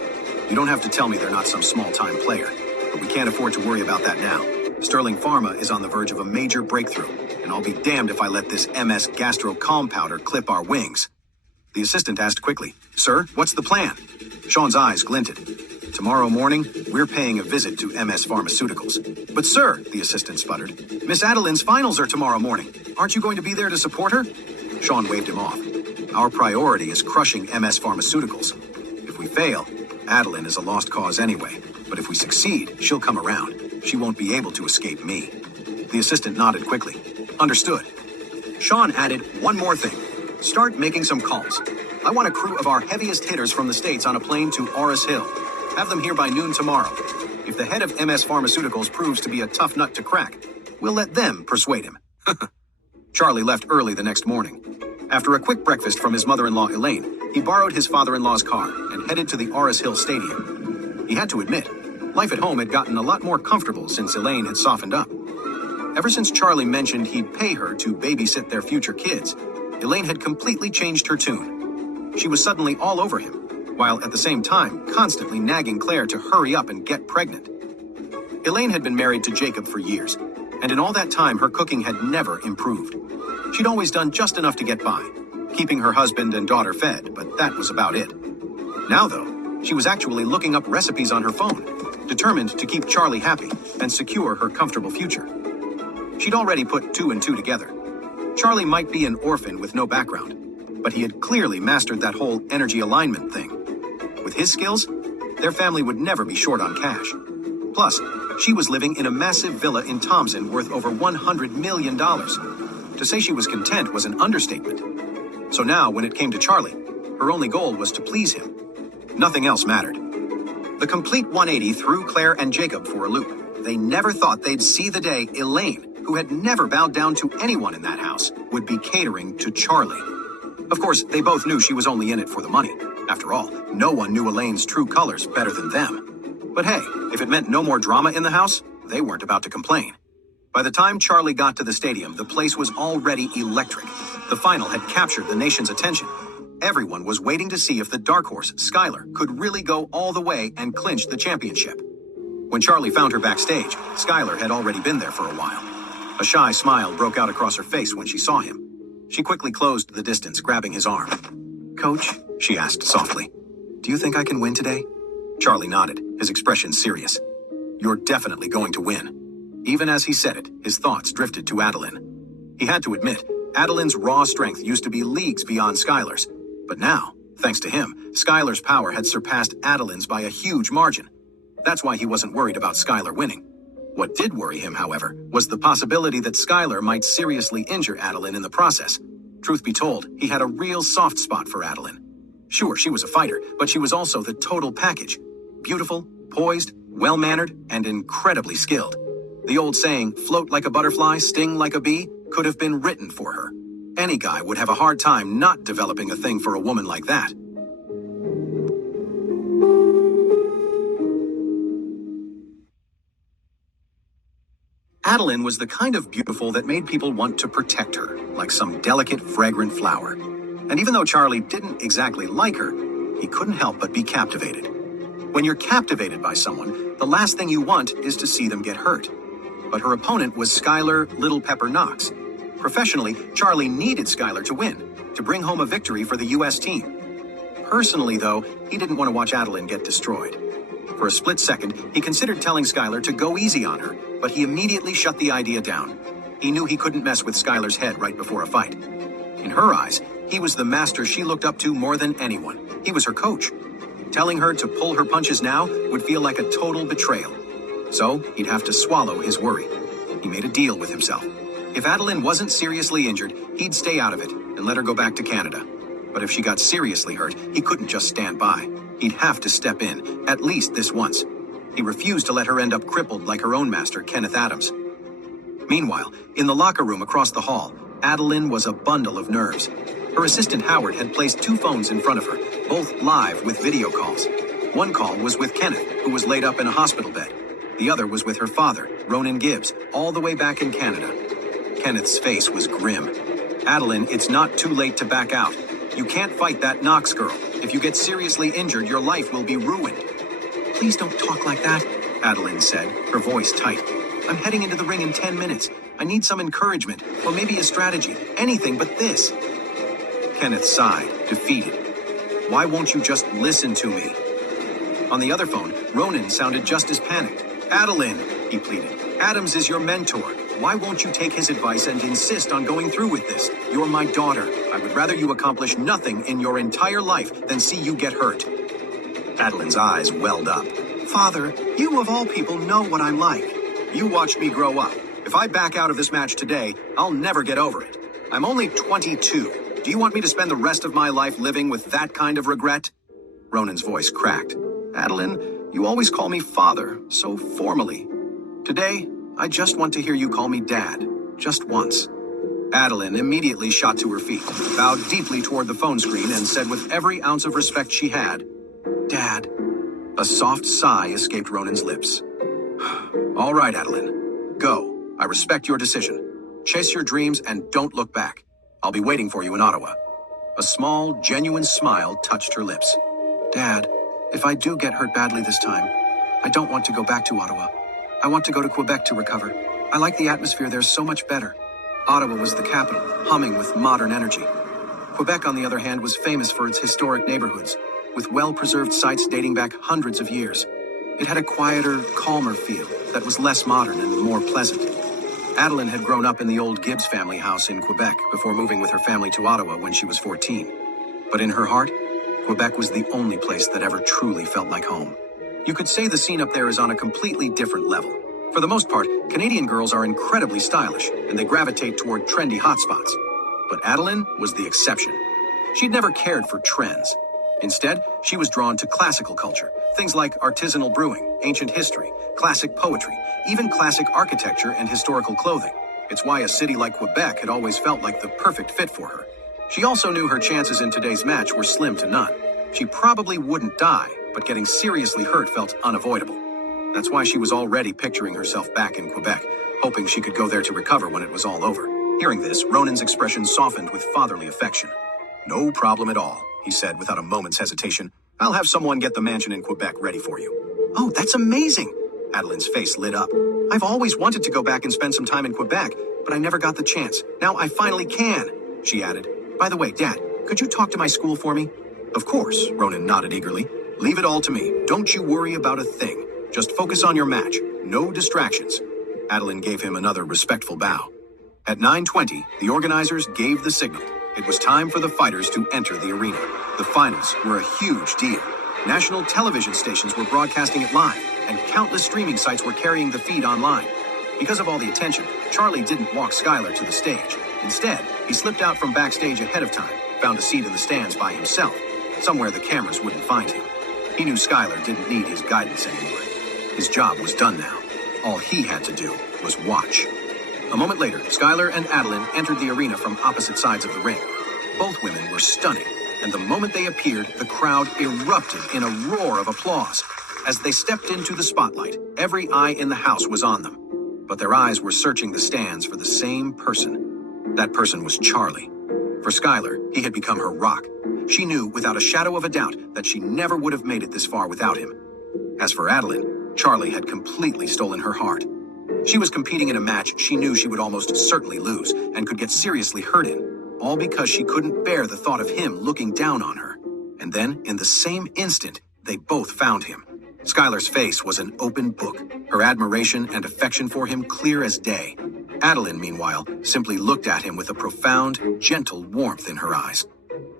You don't have to tell me they're not some small-time player, but we can't afford to worry about that now. Sterling Pharma is on the verge of a major breakthrough, and I'll be damned if I let this MS Gastro Calm powder clip our wings. The assistant asked quickly, Sir, what's the plan? Sean's eyes glinted. Tomorrow morning, we're paying a visit to MS Pharmaceuticals. But sir, the assistant sputtered, Miss Adeline's finals are tomorrow morning. Aren't you going to be there to support her? Sean waved him off. Our priority is crushing MS Pharmaceuticals. If we fail, Adeline is a lost cause anyway. But if we succeed, she'll come around. She won't be able to escape me. The assistant nodded quickly. Understood. Sean added one more thing. Start making some calls. I want a crew of our heaviest hitters from the States on a plane to Oris Hill. Have them here by noon tomorrow. If the head of MS Pharmaceuticals proves to be a tough nut to crack, we'll let them persuade him. Charlie left early the next morning. After a quick breakfast from his mother-in-law Elaine, he borrowed his father-in-law's car and headed to the Oris Hill Stadium. He had to admit, life at home had gotten a lot more comfortable since Elaine had softened up. Ever since Charlie mentioned he'd pay her to babysit their future kids, Elaine had completely changed her tune. She was suddenly all over him, while at the same time constantly nagging Claire to hurry up and get pregnant. Elaine had been married to Jacob for years, and in all that time her cooking had never improved. She'd always done just enough to get by, keeping her husband and daughter fed, but that was about it. Now though, she was actually looking up recipes on her phone, determined to keep Charlie happy and secure her comfortable future. She'd already put 2 and 2 together. Charlie might be an orphan with no background, but he had clearly mastered that whole energy alignment thing. With his skills, their family would never be short on cash. Plus, she was living in a massive villa in Thompson worth over $100 million. To say she was content was an understatement. So now, when it came to Charlie, her only goal was to please him. Nothing else mattered. The complete 180 threw Claire and Jacob for a loop. They never thought they'd see the day Elaine, who had never bowed down to anyone in that house, would be catering to Charlie. Of course, they both knew she was only in it for the money. After all, no one knew Elaine's true colors better than them. But hey, if it meant no more drama in the house, they weren't about to complain. By the time Charlie got to the stadium, the place was already electric. The final had captured the nation's attention. Everyone was waiting to see if the dark horse, Skylar, could really go all the way and clinch the championship. When Charlie found her backstage, Skylar had already been there for a while. A shy smile broke out across her face when she saw him. She quickly closed the distance, grabbing his arm. Coach, she asked softly, do you think I can win today? Charlie nodded, his expression serious. You're definitely going to win. Even as he said it, his thoughts drifted to Adeline. He had to admit, Adeline's raw strength used to be leagues beyond Skylar's. But now, thanks to him, Skylar's power had surpassed Adeline's by a huge margin. That's why he wasn't worried about Skylar winning. What did worry him, however, was the possibility that Skylar might seriously injure Adeline in the process. Truth be told, he had a real soft spot for Adeline. Sure, she was a fighter, but she was also the total package. Beautiful, poised, well-mannered, and incredibly skilled. The old saying, float like a butterfly, sting like a bee, could have been written for her. Any guy would have a hard time not developing a thing for a woman like that. Adeline was the kind of beautiful that made people want to protect her, like some delicate, fragrant flower. And even though Charlie didn't exactly like her, he couldn't help but be captivated. When you're captivated by someone, the last thing you want is to see them get hurt. But her opponent was Skylar Little Pepper Knox. Professionally, Charlie needed Skylar to win, to bring home a victory for the U.S. team. Personally, though, he didn't want to watch Adeline get destroyed. For a split second, he considered telling Skylar to go easy on her, but he immediately shut the idea down. He knew he couldn't mess with Skylar's head right before a fight. In her eyes, he was the master she looked up to more than anyone. He was her coach. Telling her to pull her punches now would feel like a total betrayal. So he'd have to swallow his worry. He made a deal with himself. If Adeline wasn't seriously injured, he'd stay out of it and let her go back to Canada. But if she got seriously hurt, he couldn't just stand by. He'd have to step in, at least this once. He refused to let her end up crippled like her own master, Kenneth Adams. Meanwhile, in the locker room across the hall, Adeline was a bundle of nerves. Her assistant Howard had placed 2 phones in front of her, both live with video calls. One call was with Kenneth, who was laid up in a hospital bed. The other was with her father, Ronan Gibbs, all the way back in Canada. Kenneth's face was grim. Adeline, it's not too late to back out. You can't fight that Knox girl. If you get seriously injured, your life will be ruined. Please don't talk like that, Adeline said, her voice tight. I'm heading into the ring in 10 minutes. I need some encouragement, or maybe a strategy. Anything but this. Kenneth sighed, defeated. Why won't you just listen to me? On the other phone, Ronan sounded just as panicked. Adeline, he pleaded. Adams is your mentor. Why won't you take his advice and insist on going through with this? You're my daughter. I would rather you accomplish nothing in your entire life than see you get hurt. Adeline's eyes welled up. Father, you of all people know what I'm like. You watched me grow up. If I back out of this match today, I'll never get over it. I'm only 22. Do you want me to spend the rest of my life living with that kind of regret? Ronan's voice cracked. Adeline, you always call me father, so formally. Today, I just want to hear you call me Dad, just once. Adeline immediately shot to her feet, bowed deeply toward the phone screen, and said with every ounce of respect she had, Dad. A soft sigh escaped Ronan's lips. All right, Adeline. Go. I respect your decision. Chase your dreams and don't look back. I'll be waiting for you in Ottawa. A small, genuine smile touched her lips. Dad, if I do get hurt badly this time, I don't want to go back to Ottawa. I want to go to Quebec to recover. I like the atmosphere there so much better. Ottawa was the capital, humming with modern energy. Quebec, on the other hand, was famous for its historic neighborhoods, with well-preserved sites dating back hundreds of years. It had a quieter, calmer feel that was less modern and more pleasant. Adeline had grown up in the old Gibbs family house in Quebec before moving with her family to Ottawa when she was 14. But in her heart, Quebec was the only place that ever truly felt like home. You could say the scene up there is on a completely different level. For the most part, Canadian girls are incredibly stylish, and they gravitate toward trendy hotspots. But Adeline was the exception. She'd never cared for trends. Instead, she was drawn to classical culture, things like artisanal brewing, ancient history, classic poetry, even classic architecture and historical clothing. It's why a city like Quebec had always felt like the perfect fit for her. She also knew her chances in today's match were slim to none. She probably wouldn't die, but getting seriously hurt felt unavoidable. That's why she was already picturing herself back in Quebec, hoping she could go there to recover when it was all over. Hearing this, Ronan's expression softened with fatherly affection. No problem at all, he said without a moment's hesitation. I'll have someone get the mansion in Quebec ready for you. Oh, that's amazing! Adeline's face lit up. I've always wanted to go back and spend some time in Quebec, but I never got the chance. Now I finally can, she added. By the way, Dad, could you talk to my school for me? Of course, Ronan nodded eagerly. Leave it all to me. Don't you worry about a thing. Just focus on your match. No distractions. Adeline gave him another respectful bow. At 9:20, the organizers gave the signal. It was time for the fighters to enter the arena. The finals were a huge deal. National television stations were broadcasting it live, and countless streaming sites were carrying the feed online. Because of all the attention, Charlie didn't walk Skylar to the stage. Instead, he slipped out from backstage ahead of time, found a seat in the stands by himself, somewhere the cameras wouldn't find him. He knew Skylar didn't need his guidance anymore. His job was done now. All he had to do was watch. A moment later, Skylar and Adeline entered the arena from opposite sides of the ring. Both women were stunning, and the moment they appeared, the crowd erupted in a roar of applause. As they stepped into the spotlight, every eye in the house was on them. But their eyes were searching the stands for the same person. That person was Charlie. For Skylar, he had become her rock. She knew without a shadow of a doubt that she never would have made it this far without him. As for Adeline, Charlie had completely stolen her heart. She was competing in a match she knew she would almost certainly lose and could get seriously hurt in, all because she couldn't bear the thought of him looking down on her. And then, in the same instant, they both found him. Skylar's face was an open book, her admiration and affection for him clear as day. Adeline, meanwhile, simply looked at him with a profound, gentle warmth in her eyes.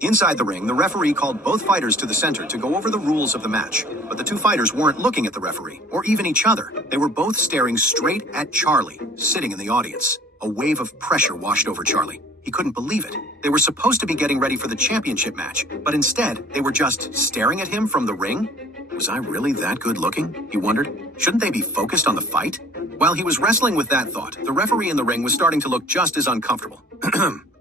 Inside the ring, the referee called both fighters to the center to go over the rules of the match. But the two fighters weren't looking at the referee, or even each other. They were both staring straight at Charlie, sitting in the audience. A wave of pressure washed over Charlie. He couldn't believe it. They were supposed to be getting ready for the championship match, but instead, they were just staring at him from the ring? Was I really that good looking? He wondered. Shouldn't they be focused on the fight? While he was wrestling with that thought, the referee in the ring was starting to look just as uncomfortable.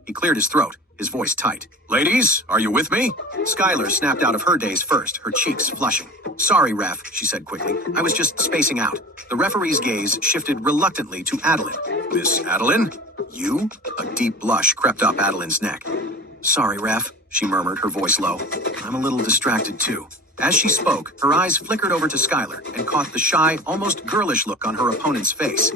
He cleared his throat, his voice tight. Ladies, are you with me? Skylar snapped out of her daze first, her cheeks flushing. Sorry, ref, she said quickly. I was just spacing out. The referee's gaze shifted reluctantly to Adeline. Miss Adeline? You? A deep blush crept up Adeline's neck. Sorry, ref, she murmured, her voice low. I'm a little distracted too. As she spoke, her eyes flickered over to Skylar and caught the shy, almost girlish look on her opponent's face.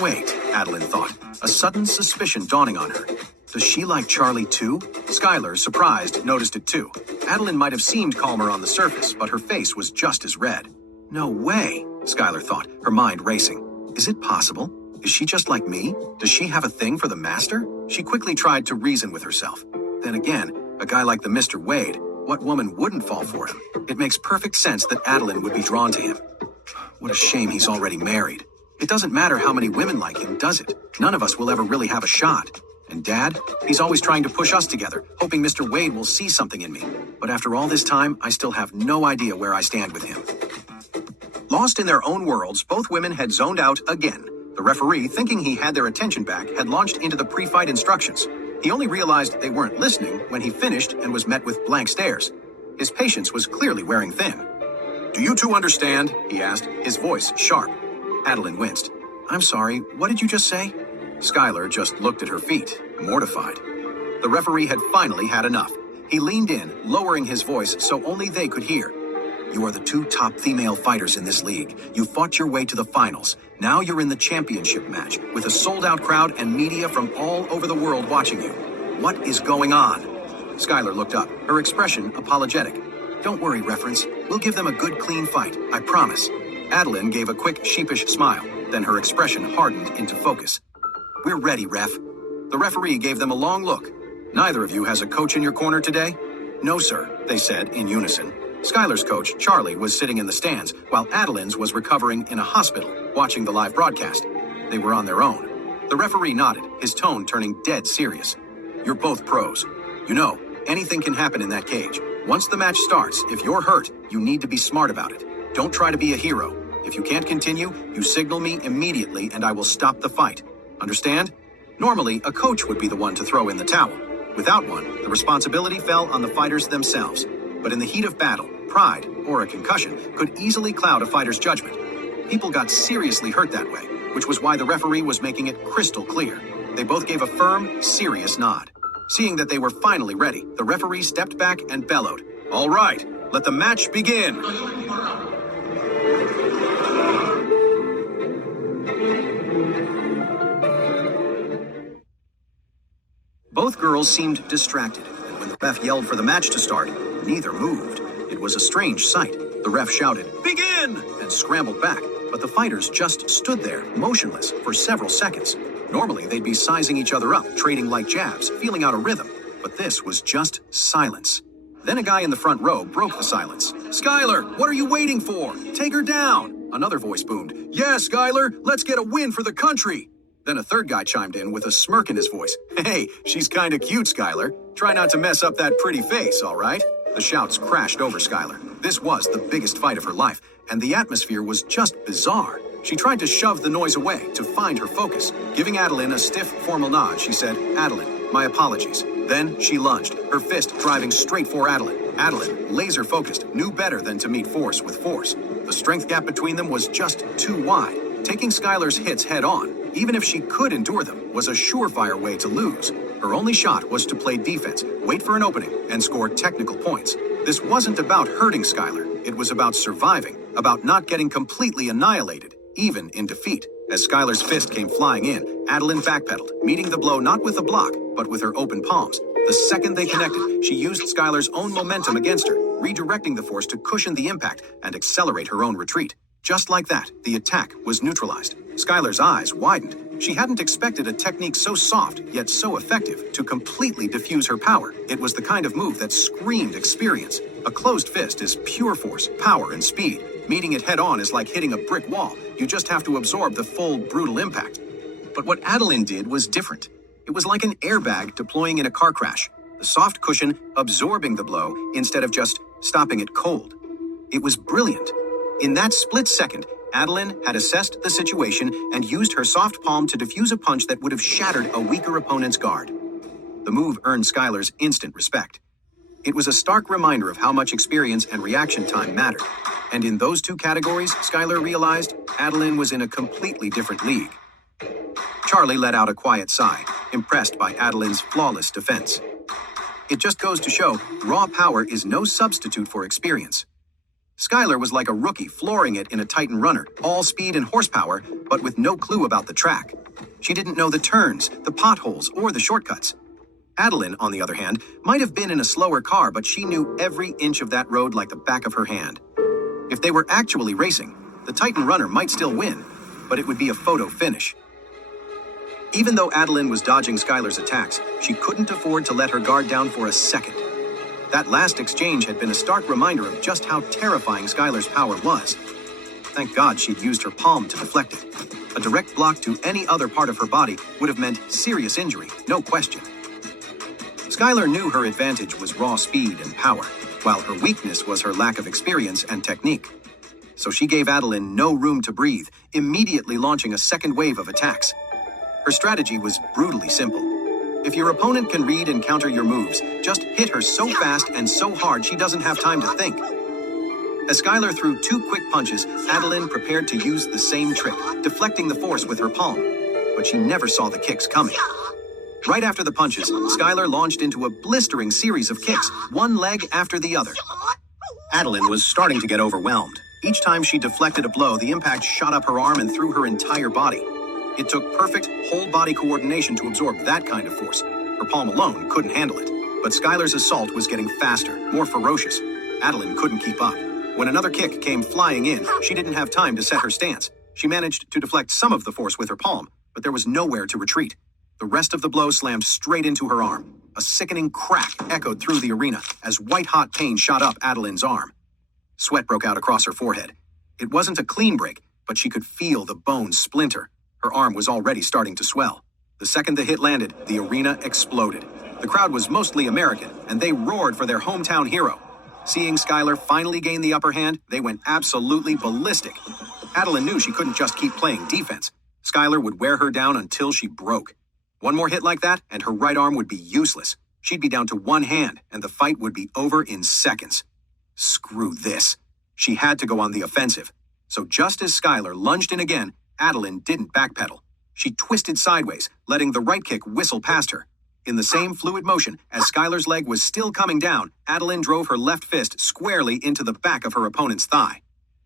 Wait, Adeline thought, a sudden suspicion dawning on her. Does she like Charlie too? Skylar, surprised, noticed it too. Adeline might have seemed calmer on the surface, but her face was just as red. No way, Skylar thought, her mind racing. Is it possible? Is she just like me? Does she have a thing for the master? She quickly tried to reason with herself. Then again, a guy like the Mr. Wade, what woman wouldn't fall for him? It makes perfect sense that Adeline would be drawn to him. What a shame he's already married. It doesn't matter how many women like him, does it? None of us will ever really have a shot. And Dad? He's always trying to push us together, hoping Mr. Wade will see something in me. But after all this time, I still have no idea where I stand with him. Lost in their own worlds, both women had zoned out again. The referee, thinking he had their attention back, had launched into the pre-fight instructions. He only realized they weren't listening when he finished and was met with blank stares. His patience was clearly wearing thin. Do you two understand? He asked, his voice sharp. Adeline winced. I'm sorry, what did you just say? Skylar just looked at her feet, mortified. The referee had finally had enough. He leaned in, lowering his voice so only they could hear. You are the two top female fighters in this league. You fought your way to the finals. Now you're in the championship match with a sold-out crowd and media from all over the world watching you. What is going on? Skylar looked up, her expression apologetic. Don't worry, reference. We'll give them a good, clean fight, I promise. Adeline gave a quick, sheepish smile. Then her expression hardened into focus. We're ready, ref. The referee gave them a long look. Neither of you has a coach in your corner today? No, sir, they said in unison. Skylar's coach, Charlie, was sitting in the stands, while Adeline's was recovering in a hospital, watching the live broadcast. They were on their own. The referee nodded, his tone turning dead serious. You're both pros. You know, anything can happen in that cage. Once the match starts, if you're hurt, you need to be smart about it. Don't try to be a hero. If you can't continue, you signal me immediately and I will stop the fight. Understand? Normally, a coach would be the one to throw in the towel. Without one, the responsibility fell on the fighters themselves. But in the heat of battle, pride, or a concussion could easily cloud a fighter's judgment. People got seriously hurt that way, which was why the referee was making it crystal clear. They both gave a firm, serious nod. Seeing that they were finally ready, the referee stepped back and bellowed. All right, let the match begin. Both girls seemed distracted, and when the ref yelled for the match to start, neither moved. It was a strange sight. The ref shouted, "Begin!" and scrambled back, but the fighters just stood there, motionless, for several seconds. Normally, they'd be sizing each other up, trading like jabs, feeling out a rhythm, but this was just silence. Then a guy in the front row broke the silence. "Skylar, what are you waiting for? Take her down!" Another voice boomed, "Yeah, Skylar, let's get a win for the country!" Then a third guy chimed in with a smirk in his voice. "Hey, she's kinda cute, Skylar. Try not to mess up that pretty face, all right?" The shouts crashed over Skylar. This was the biggest fight of her life, and the atmosphere was just bizarre. She tried to shove the noise away to find her focus. Giving Adeline a stiff, formal nod, she said, "Adeline, my apologies." Then she lunged, her fist driving straight for Adeline. Adeline, laser-focused, knew better than to meet force with force. The strength gap between them was just too wide. Taking Skylar's hits head-on, even if she could endure them, was a surefire way to lose. Her only shot was to play defense, wait for an opening, and score technical points. This wasn't about hurting Skylar. It was about surviving, about not getting completely annihilated, even in defeat. As Skylar's fist came flying in, Adeline backpedaled, meeting the blow not with a block, but with her open palms. The second they connected, she used Skylar's own momentum against her, redirecting the force to cushion the impact and accelerate her own retreat. Just like that, the attack was neutralized. Skylar's eyes widened. She hadn't expected a technique so soft, yet so effective, to completely diffuse her power. It was the kind of move that screamed experience. A closed fist is pure force, power, and speed. Meeting it head-on is like hitting a brick wall. You just have to absorb the full, brutal impact. But what Adeline did was different. It was like an airbag deploying in a car crash. The soft cushion absorbing the blow instead of just stopping it cold. It was brilliant. In that split second, Adeline had assessed the situation and used her soft palm to defuse a punch that would have shattered a weaker opponent's guard. The move earned Skylar's instant respect. It was a stark reminder of how much experience and reaction time mattered. And in those two categories, Skylar realized Adeline was in a completely different league. Charlie let out a quiet sigh, impressed by Adeline's flawless defense. It just goes to show, raw power is no substitute for experience. Skylar was like a rookie flooring it in a Titan runner, all speed and horsepower, but with no clue about the track. She didn't know the turns, the potholes, or the shortcuts. Adeline, on the other hand, might have been in a slower car, but she knew every inch of that road like the back of her hand. If they were actually racing, the Titan runner might still win, but it would be a photo finish. Even though Adeline was dodging Skylar's attacks, she couldn't afford to let her guard down for a second. That last exchange had been a stark reminder of just how terrifying Skylar's power was. Thank God she'd used her palm to deflect it. A direct block to any other part of her body would have meant serious injury, no question. Skylar knew her advantage was raw speed and power, while her weakness was her lack of experience and technique. So she gave Adeline no room to breathe, immediately launching a second wave of attacks. Her strategy was brutally simple. If your opponent can read and counter your moves, just hit her so fast and so hard she doesn't have time to think. As Skylar threw two quick punches, Adeline prepared to use the same trick, deflecting the force with her palm. But she never saw the kicks coming. Right after the punches, Skylar launched into a blistering series of kicks, one leg after the other. Adeline was starting to get overwhelmed. Each time she deflected a blow, the impact shot up her arm and through her entire body. It took perfect, whole-body coordination to absorb that kind of force. Her palm alone couldn't handle it. But Skylar's assault was getting faster, more ferocious. Adeline couldn't keep up. When another kick came flying in, she didn't have time to set her stance. She managed to deflect some of the force with her palm, but there was nowhere to retreat. The rest of the blow slammed straight into her arm. A sickening crack echoed through the arena as white-hot pain shot up Adeline's arm. Sweat broke out across her forehead. It wasn't a clean break, but she could feel the bones splinter. Her arm was already starting to swell. The second the hit landed, the arena exploded. The crowd was mostly American, and they roared for their hometown hero. Seeing Skylar finally gain the upper hand, they went absolutely ballistic. Adeline knew she couldn't just keep playing defense. Skylar would wear her down until she broke. One more hit like that, and her right arm would be useless. She'd be down to one hand, and the fight would be over in seconds. Screw this. She had to go on the offensive. So just as Skylar lunged in again, Adeline didn't backpedal. She twisted sideways, letting the right kick whistle past her. In the same fluid motion, as Skylar's leg was still coming down, Adeline drove her left fist squarely into the back of her opponent's thigh.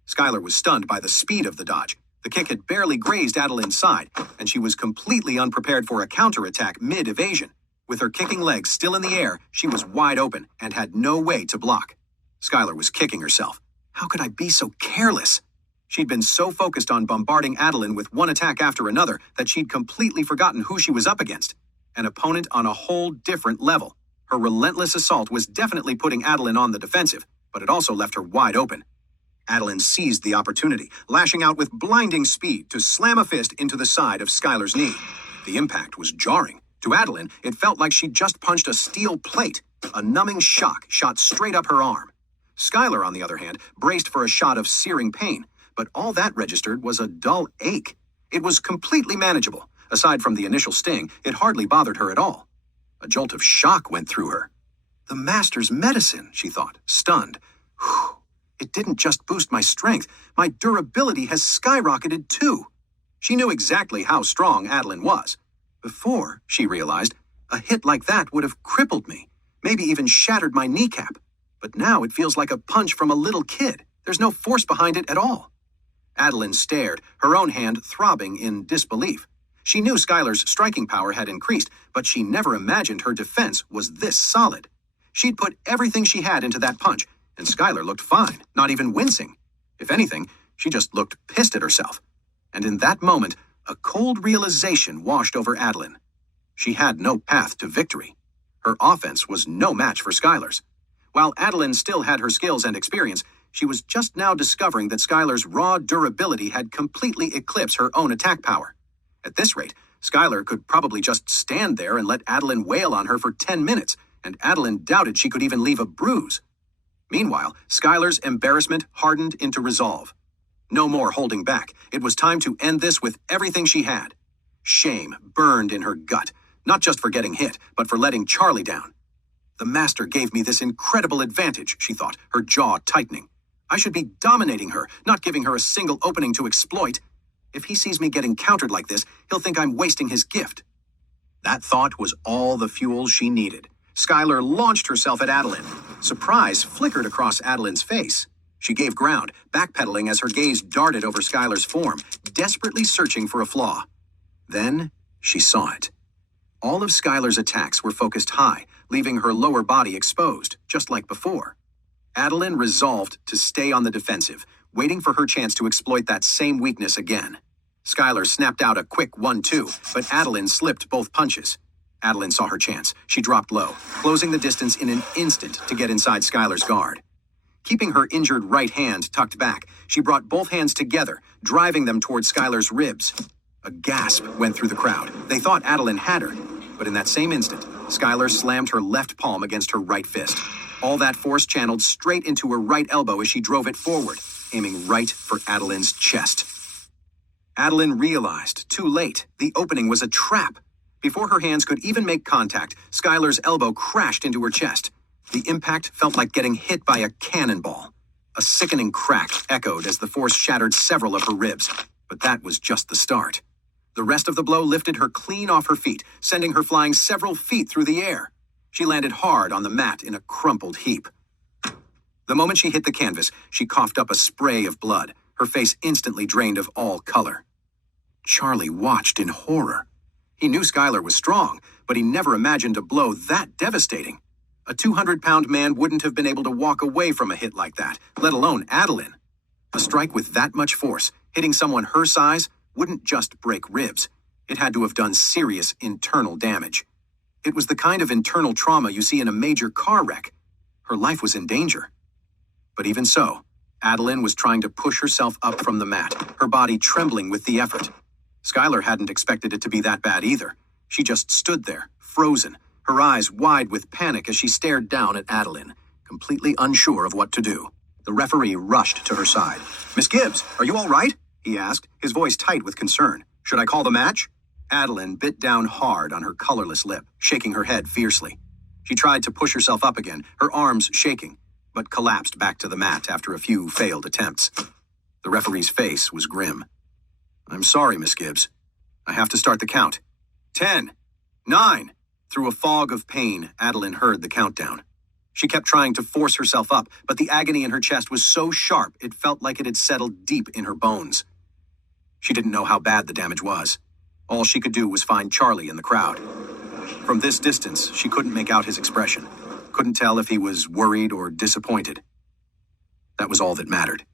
Skylar was stunned by the speed of the dodge. The kick had barely grazed Adeline's side, and she was completely unprepared for a counterattack mid-evasion. With her kicking legs still in the air, she was wide open and had no way to block. Skylar was kicking herself. How could I be so careless? She'd been so focused on bombarding Adeline with one attack after another that she'd completely forgotten who she was up against. An opponent on a whole different level. Her relentless assault was definitely putting Adeline on the defensive, but it also left her wide open. Adeline seized the opportunity, lashing out with blinding speed to slam a fist into the side of Skylar's knee. The impact was jarring. To Adeline, it felt like she'd just punched a steel plate. A numbing shock shot straight up her arm. Skylar, on the other hand, braced for a shot of searing pain, but all that registered was a dull ache. It was completely manageable. Aside from the initial sting, it hardly bothered her at all. A jolt of shock went through her. The master's medicine, she thought, stunned. Whew. It didn't just boost my strength. My durability has skyrocketed too. She knew exactly how strong Adeline was. Before, she realized, a hit like that would have crippled me, maybe even shattered my kneecap. But now it feels like a punch from a little kid. There's no force behind it at all. Adeline stared, her own hand throbbing in disbelief. She knew Skylar's striking power had increased, but she never imagined her defense was this solid. She'd put everything she had into that punch, and Skylar looked fine, not even wincing. If anything, she just looked pissed at herself. And in that moment, a cold realization washed over Adeline. She had no path to victory. Her offense was no match for Skylar's. While Adeline still had her skills and experience, she was just now discovering that Skylar's raw durability had completely eclipsed her own attack power. At this rate, Skylar could probably just stand there and let Adeline wail on her for 10 minutes, and Adeline doubted she could even leave a bruise. Meanwhile, Skylar's embarrassment hardened into resolve. No more holding back. It was time to end this with everything she had. Shame burned in her gut, not just for getting hit, but for letting Charlie down. The master gave me this incredible advantage, she thought, her jaw tightening. I should be dominating her, not giving her a single opening to exploit. If he sees me getting countered like this, he'll think I'm wasting his gift. That thought was all the fuel she needed. Skylar launched herself at Adeline. Surprise flickered across Adeline's face. She gave ground, backpedaling as her gaze darted over Skylar's form, desperately searching for a flaw. Then she saw it. All of Skylar's attacks were focused high, leaving her lower body exposed, just like before. Adeline resolved to stay on the defensive, waiting for her chance to exploit that same weakness again. Skylar snapped out a quick 1-2, but Adeline slipped both punches. Adeline saw her chance. She dropped low, closing the distance in an instant to get inside Skylar's guard. Keeping her injured right hand tucked back, she brought both hands together, driving them toward Skylar's ribs. A gasp went through the crowd. They thought Adeline had her, but in that same instant, Skylar slammed her left palm against her right fist. All that force channeled straight into her right elbow as she drove it forward, aiming right for Adeline's chest. Adeline realized, too late, the opening was a trap. Before her hands could even make contact, Skylar's elbow crashed into her chest. The impact felt like getting hit by a cannonball. A sickening crack echoed as the force shattered several of her ribs, but that was just the start. The rest of the blow lifted her clean off her feet, sending her flying several feet through the air. She landed hard on the mat in a crumpled heap. The moment she hit the canvas, she coughed up a spray of blood, her face instantly drained of all color. Charlie watched in horror. He knew Skylar was strong, but he never imagined a blow that devastating. A 200-pound man wouldn't have been able to walk away from a hit like that, let alone Adeline. A strike with that much force, hitting someone her size, wouldn't just break ribs. It had to have done serious internal damage. It was the kind of internal trauma you see in a major car wreck. Her life was in danger. But even so, Adeline was trying to push herself up from the mat, her body trembling with the effort. Skylar hadn't expected it to be that bad either. She just stood there, frozen, her eyes wide with panic as she stared down at Adeline, completely unsure of what to do. The referee rushed to her side. "Miss Gibbs, are you all right?" he asked, his voice tight with concern. "Should I call the match?" Adeline bit down hard on her colorless lip, shaking her head fiercely. She tried to push herself up again, her arms shaking, but collapsed back to the mat after a few failed attempts. The referee's face was grim. "I'm sorry, Miss Gibbs. I have to start the count. 10, 9. Through a fog of pain, Adeline heard the countdown. She kept trying to force herself up, but the agony in her chest was so sharp it felt like it had settled deep in her bones. She didn't know how bad the damage was. All she could do was find Charlie in the crowd. From this distance, she couldn't make out his expression, couldn't tell if he was worried or disappointed. That was all that mattered.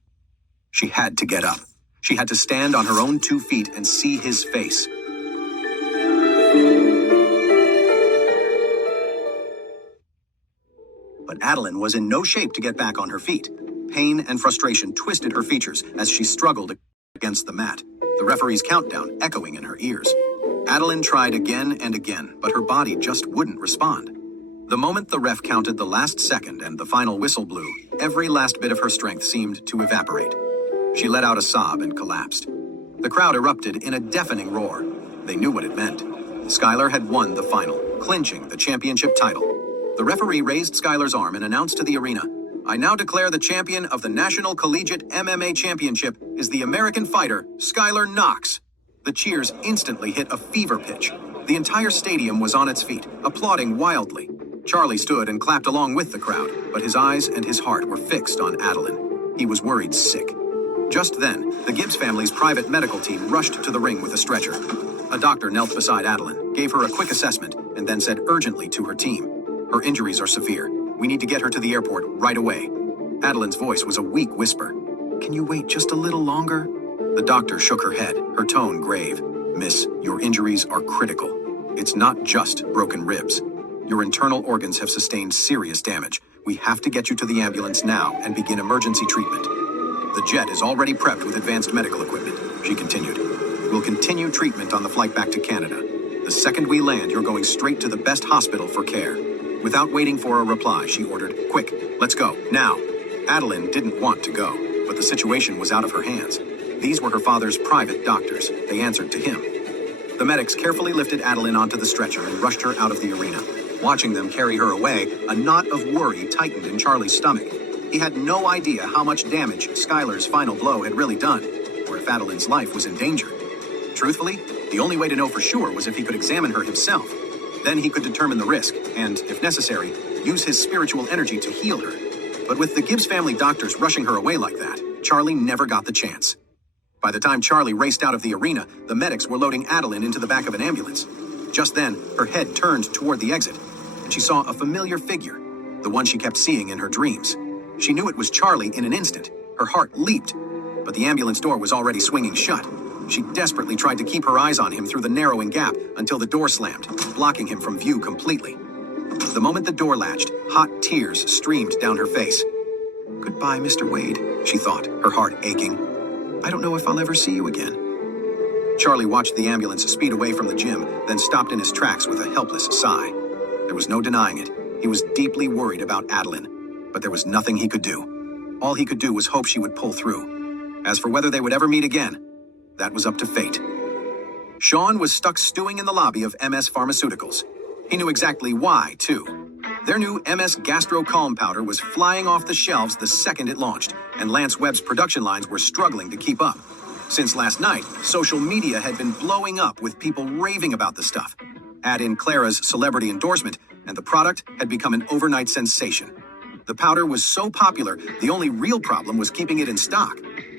She had to get up. She had to stand on her own 2 feet and see his face. But Adeline was in no shape to get back on her feet. Pain and frustration twisted her features as she struggled against the mat, the referee's countdown echoing in her ears. Adeline tried again and again, but her body just wouldn't respond. The moment the ref counted the last second and the final whistle blew, every last bit of her strength seemed to evaporate. She let out a sob and collapsed. The crowd erupted in a deafening roar. They knew what it meant. Skylar had won the final, clinching the championship title. The referee raised Skylar's arm and announced to the arena, "I now declare the champion of the National Collegiate MMA Championship is the American fighter, Skylar Knox." The cheers instantly hit a fever pitch. The entire stadium was on its feet, applauding wildly. Charlie stood and clapped along with the crowd, but his eyes and his heart were fixed on Adeline. He was worried sick. Just then, the Gibbs family's private medical team rushed to the ring with a stretcher. A doctor knelt beside Adeline, gave her a quick assessment, and then said urgently to her team, "Her injuries are severe. We need to get her to the airport right away." Adeline's voice was a weak whisper. "Can you wait just a little longer?" The doctor shook her head, her tone grave. "Miss, your injuries are critical. It's not just broken ribs. Your internal organs have sustained serious damage. We have to get you to the ambulance now and begin emergency treatment. The jet is already prepped with advanced medical equipment," she continued. "We'll continue treatment on the flight back to Canada. The second we land, you're going straight to the best hospital for care." Without waiting for a reply, she ordered, "Quick, let's go, now." Adeline didn't want to go, but the situation was out of her hands. These were her father's private doctors. They answered to him. The medics carefully lifted Adeline onto the stretcher and rushed her out of the arena. Watching them carry her away, a knot of worry tightened in Charlie's stomach. He had no idea how much damage Skylar's final blow had really done, or if Adeline's life was in danger. Truthfully, the only way to know for sure was if he could examine her himself. Then he could determine the risk, and, if necessary, use his spiritual energy to heal her. But with the Gibbs family doctors rushing her away like that, Charlie never got the chance. By the time Charlie raced out of the arena, the medics were loading Adeline into the back of an ambulance. Just then, her head turned toward the exit, and she saw a familiar figure, the one she kept seeing in her dreams. She knew it was Charlie in an instant. Her heart leaped, but the ambulance door was already swinging shut. She desperately tried to keep her eyes on him through the narrowing gap until the door slammed, blocking him from view completely. The moment the door latched, hot tears streamed down her face. "Goodbye, Mr. Wade," she thought, her heart aching. "I don't know if I'll ever see you again." Charlie watched the ambulance speed away from the gym, then stopped in his tracks with a helpless sigh. There was no denying it. He was deeply worried about Adeline, but there was nothing he could do. All he could do was hope she would pull through. As for whether they would ever meet again, that was up to fate. Sean was stuck stewing in the lobby of MS Pharmaceuticals. He knew exactly why, too. Their new MS Gastro Calm powder was flying off the shelves the second it launched, and Lance Webb's production lines were struggling to keep up. Since last night, social media had been blowing up with people raving about the stuff. Add in Clara's celebrity endorsement, and the product had become an overnight sensation. The powder was so popular, the only real problem was keeping it in stock.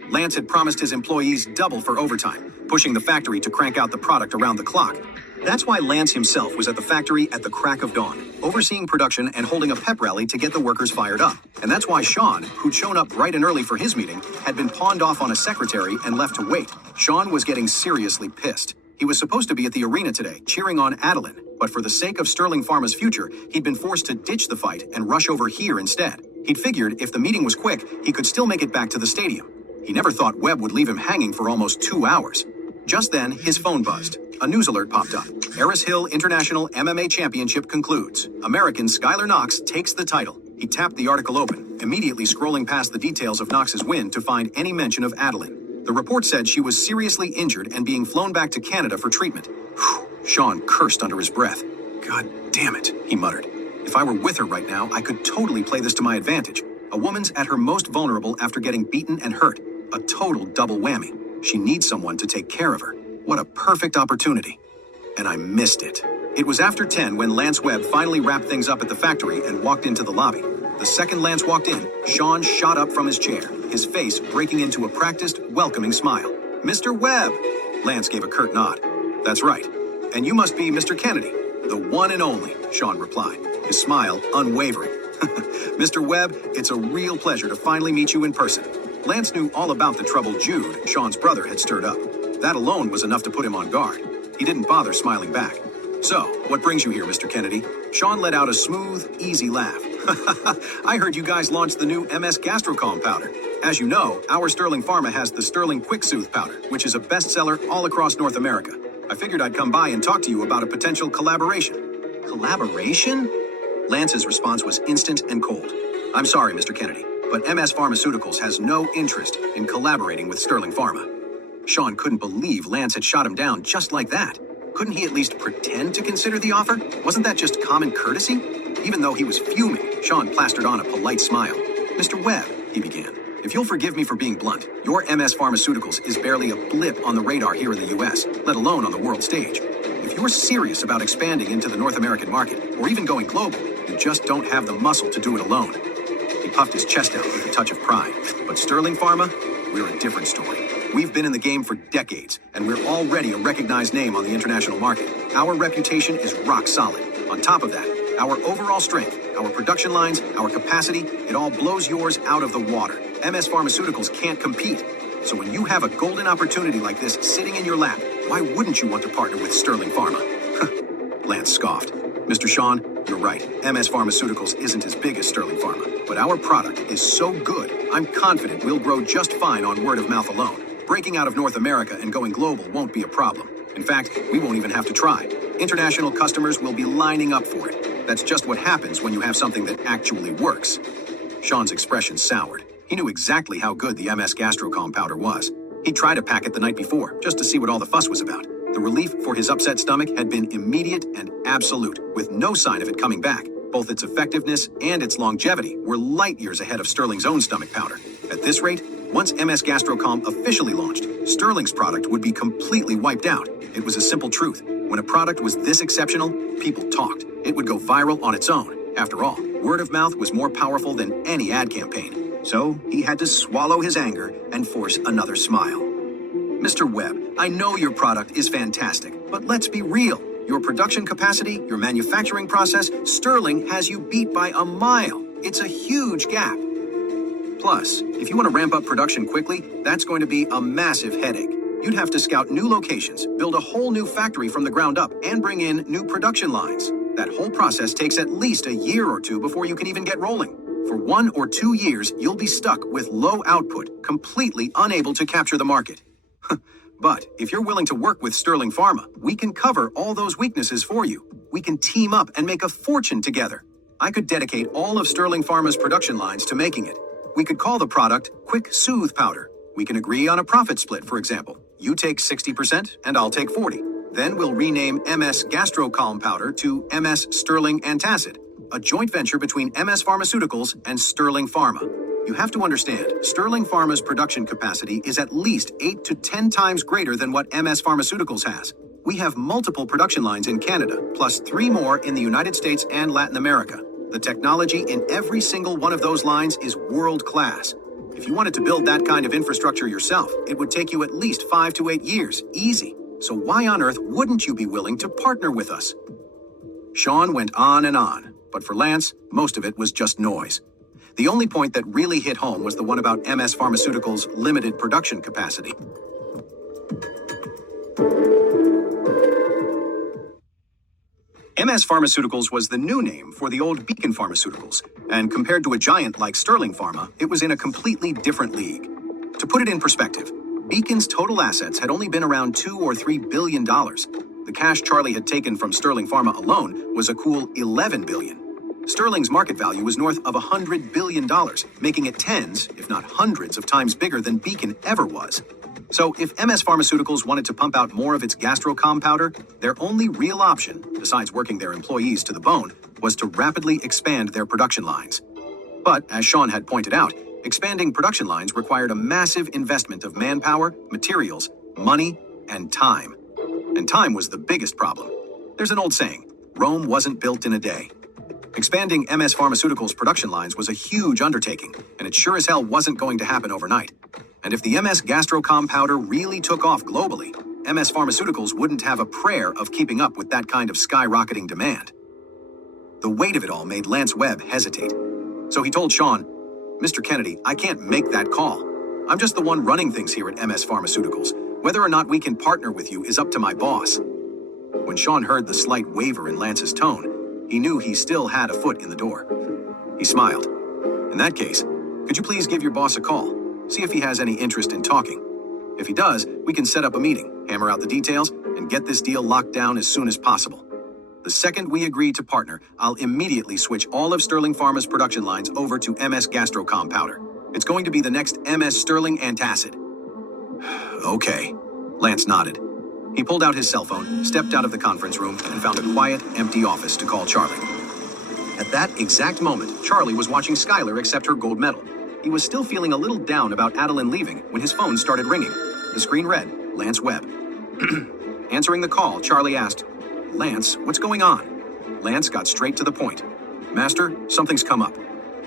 Lance had promised his employees double for overtime, pushing the factory to crank out the product around the clock. That's why Lance himself was at the factory at the crack of dawn, overseeing production and holding a pep rally to get the workers fired up. And that's why Sean, who'd shown up bright and early for his meeting, had been pawned off on a secretary and left to wait. Sean was getting seriously pissed. He was supposed to be at the arena today, cheering on Adeline, but for the sake of Sterling Pharma's future, he'd been forced to ditch the fight and rush over here instead. He'd figured if the meeting was quick, he could still make it back to the stadium. He never thought Webb would leave him hanging for almost 2 hours. Just then, his phone buzzed. A news alert popped up. Eris Hill International MMA Championship concludes. American Skylar Knox takes the title. He tapped the article open, immediately scrolling past the details of Knox's win to find any mention of Adeline. The report said she was seriously injured and being flown back to Canada for treatment. Whew, Sean cursed under his breath. "God damn it," he muttered. "If I were with her right now, I could totally play this to my advantage. A woman's at her most vulnerable after getting beaten and hurt. A total double whammy. She needs someone to take care of her. What a perfect opportunity." And I missed it. It was after 10 when Lance Webb finally wrapped things up at the factory and walked into the lobby. The second Lance walked in, Sean shot up from his chair, his face breaking into a practiced, welcoming smile. "Mr. Webb!" Lance gave a curt nod. "That's right. And you must be Mr. Kennedy." "The one and only," Sean replied, his smile unwavering. "Mr. Webb, it's a real pleasure to finally meet you in person." Lance knew all about the trouble Jude, Sean's brother, had stirred up. That alone was enough to put him on guard. He didn't bother smiling back. "So, what brings you here, Mr. Kennedy?" Sean let out a smooth, easy laugh. "I heard you guys launched the new MS Gastrocalm powder. As you know, our Sterling Pharma has the Sterling Quick Soothe powder, which is a bestseller all across North America. I figured I'd come by and talk to you about a potential collaboration." "Collaboration?" Lance's response was instant and cold. "I'm sorry, Mr. Kennedy, but MS Pharmaceuticals has no interest in collaborating with Sterling Pharma." Sean couldn't believe Lance had shot him down just like that. Couldn't he at least pretend to consider the offer? Wasn't that just common courtesy? Even though he was fuming, Sean plastered on a polite smile. "Mr. Webb," he began, "if you'll forgive me for being blunt, your MS Pharmaceuticals is barely a blip on the radar here in the US, let alone on the world stage. If you're serious about expanding into the North American market, or even going global, you just don't have the muscle to do it alone." He puffed his chest out with a touch of pride. "But Sterling Pharma, we're a different story. We've been in the game for decades, and we're already a recognized name on the international market. Our reputation is rock solid. On top of that, our overall strength, our production lines, our capacity, it all blows yours out of the water. MS Pharmaceuticals can't compete. So when you have a golden opportunity like this sitting in your lap, why wouldn't you want to partner with Sterling Pharma? Lance scoffed. Mr. Sean, you're right. MS Pharmaceuticals isn't as big as Sterling Pharma, but our product is so good, I'm confident we'll grow just fine on word of mouth alone. Breaking out of North America and going global won't be a problem. In fact, we won't even have to try. International customers will be lining up for it. That's just what happens when you have something that actually works. Sean's expression soured. He knew exactly how good the MS Gastrocom powder was. He tried a packet the night before, just to see what all the fuss was about. The relief for his upset stomach had been immediate and absolute, with no sign of it coming back. Both its effectiveness and its longevity were light years ahead of Sterling's own stomach powder. At this rate, once MS Gastrocom officially launched, Sterling's product would be completely wiped out. It was a simple truth. When a product was this exceptional, people talked. It would go viral on its own. After all, word of mouth was more powerful than any ad campaign. So he had to swallow his anger and force another smile. Mr. Webb, I know your product is fantastic, but let's be real. Your production capacity, your manufacturing process, Sterling has you beat by a mile. It's a huge gap. Plus, if you want to ramp up production quickly, that's going to be a massive headache. You'd have to scout new locations, build a whole new factory from the ground up, and bring in new production lines. That whole process takes at least a year or two before you can even get rolling. For 1 or 2 years, you'll be stuck with low output, completely unable to capture the market. But if you're willing to work with Sterling Pharma, we can cover all those weaknesses for you. We can team up and make a fortune together. I could dedicate all of Sterling Pharma's production lines to making it. We could call the product Quick Soothe Powder. We can agree on a profit split, for example. You take 60% and I'll take 40%. Then we'll rename MS Gastrocalm Powder to MS Sterling Antacid, a joint venture between MS Pharmaceuticals and Sterling Pharma. You have to understand, Sterling Pharma's production capacity is at least 8 to 10 times greater than what MS Pharmaceuticals has. We have multiple production lines in Canada, plus 3 more in the United States and Latin America. The technology in every single one of those lines is world-class. If you wanted to build that kind of infrastructure yourself, it would take you at least 5 to 8 years, easy. So why on earth wouldn't you be willing to partner with us? Sean went on and on, but for Lance, most of it was just noise. The only point that really hit home was the one about MS Pharmaceuticals' limited production capacity. MS Pharmaceuticals was the new name for the old Beacon Pharmaceuticals, and compared to a giant like Sterling Pharma, it was in a completely different league. To put it in perspective, Beacon's total assets had only been around $2 or $3 billion. The cash Charlie had taken from Sterling Pharma alone was a cool $11 billion. Sterling's market value was north of $100 billion, making it tens, if not hundreds of times bigger than Beacon ever was. So if MS Pharmaceuticals wanted to pump out more of its Gastrocom powder, their only real option, besides working their employees to the bone, was to rapidly expand their production lines. But, as Sean had pointed out, expanding production lines required a massive investment of manpower, materials, money, and time. And time was the biggest problem. There's an old saying, Rome wasn't built in a day. Expanding MS Pharmaceuticals' production lines was a huge undertaking, and it sure as hell wasn't going to happen overnight. And if the MS Gastrocom powder really took off globally, MS Pharmaceuticals wouldn't have a prayer of keeping up with that kind of skyrocketing demand. The weight of it all made Lance Webb hesitate. So he told Sean, Mr. Kennedy, I can't make that call. I'm just the one running things here at MS Pharmaceuticals. Whether or not we can partner with you is up to my boss. When Sean heard the slight waver in Lance's tone, he knew he still had a foot in the door. He smiled. In that case, could you please give your boss a call? See if he has any interest in talking. If he does, we can set up a meeting, hammer out the details, and get this deal locked down as soon as possible. The second we agree to partner, I'll immediately switch all of Sterling Pharma's production lines over to MS Gastrocom powder. It's going to be the next MS Sterling Antacid. Okay. Lance nodded. He pulled out his cell phone, stepped out of the conference room, and found a quiet, empty office to call Charlie. At that exact moment, Charlie was watching Skylar accept her gold medal. He was still feeling a little down about Adeline leaving when his phone started ringing. The screen read, Lance Webb. Answering the call, Charlie asked, Lance, what's going on? Lance got straight to the point. Master, something's come up.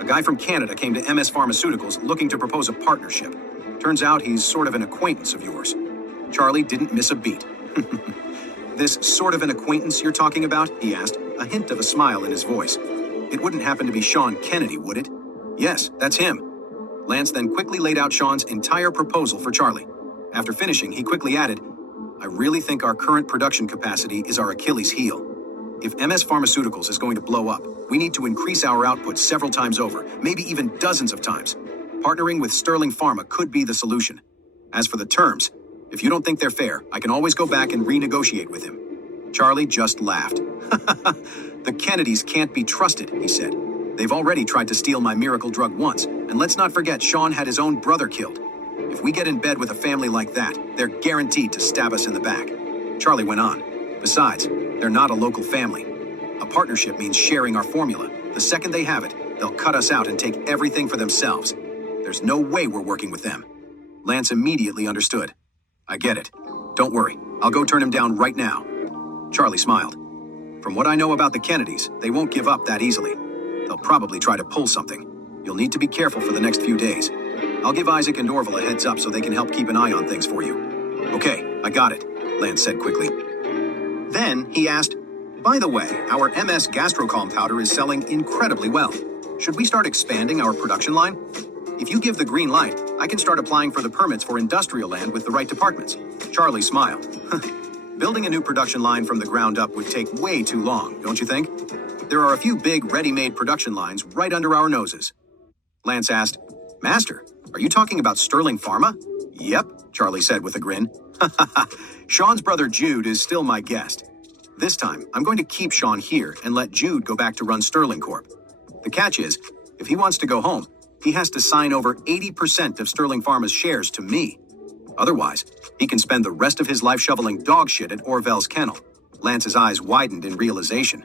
A guy from Canada came to MS Pharmaceuticals looking to propose a partnership. Turns out he's sort of an acquaintance of yours. Charlie didn't miss a beat. This sort of an acquaintance you're talking about? He asked, a hint of a smile in his voice. It wouldn't happen to be Sean Kennedy, would it? Yes, that's him. Lance then quickly laid out Sean's entire proposal for Charlie. After finishing, he quickly added, I really think our current production capacity is our Achilles heel. If MS Pharmaceuticals is going to blow up, we need to increase our output several times over, maybe even dozens of times. Partnering with Sterling Pharma could be the solution. As for the terms, if you don't think they're fair, I can always go back and renegotiate with him. Charlie just laughed. The Kennedys can't be trusted, he said. They've already tried to steal my miracle drug once, and let's not forget Sean had his own brother killed. If we get in bed with a family like that, they're guaranteed to stab us in the back. Charlie went on. Besides, they're not a local family. A partnership means sharing our formula. The second they have it, they'll cut us out and take everything for themselves. There's no way we're working with them. Lance immediately understood. I get it. Don't worry. I'll go turn him down right now. Charlie smiled. From what I know about the Kennedys, they won't give up that easily. They'll probably try to pull something. You'll need to be careful for the next few days. I'll give Isaac and Orville a heads up so they can help keep an eye on things for you. Okay, I got it, Lance said quickly. Then he asked, by the way, our MS Gastrocalm powder is selling incredibly well. Should we start expanding our production line? If you give the green light, I can start applying for the permits for industrial land with the right departments. Charlie smiled. Building a new production line from the ground up would take way too long, don't you think? There are a few big ready-made production lines right under our noses. Lance asked, Master, are you talking about Sterling Pharma? Yep, Charlie said with a grin. Sean's brother Jude is still my guest. This time, I'm going to keep Sean here and let Jude go back to run Sterling Corp. The catch is, if he wants to go home, he has to sign over 80% of Sterling Pharma's shares to me. Otherwise, he can spend the rest of his life shoveling dog shit at Orville's kennel. Lance's eyes widened in realization.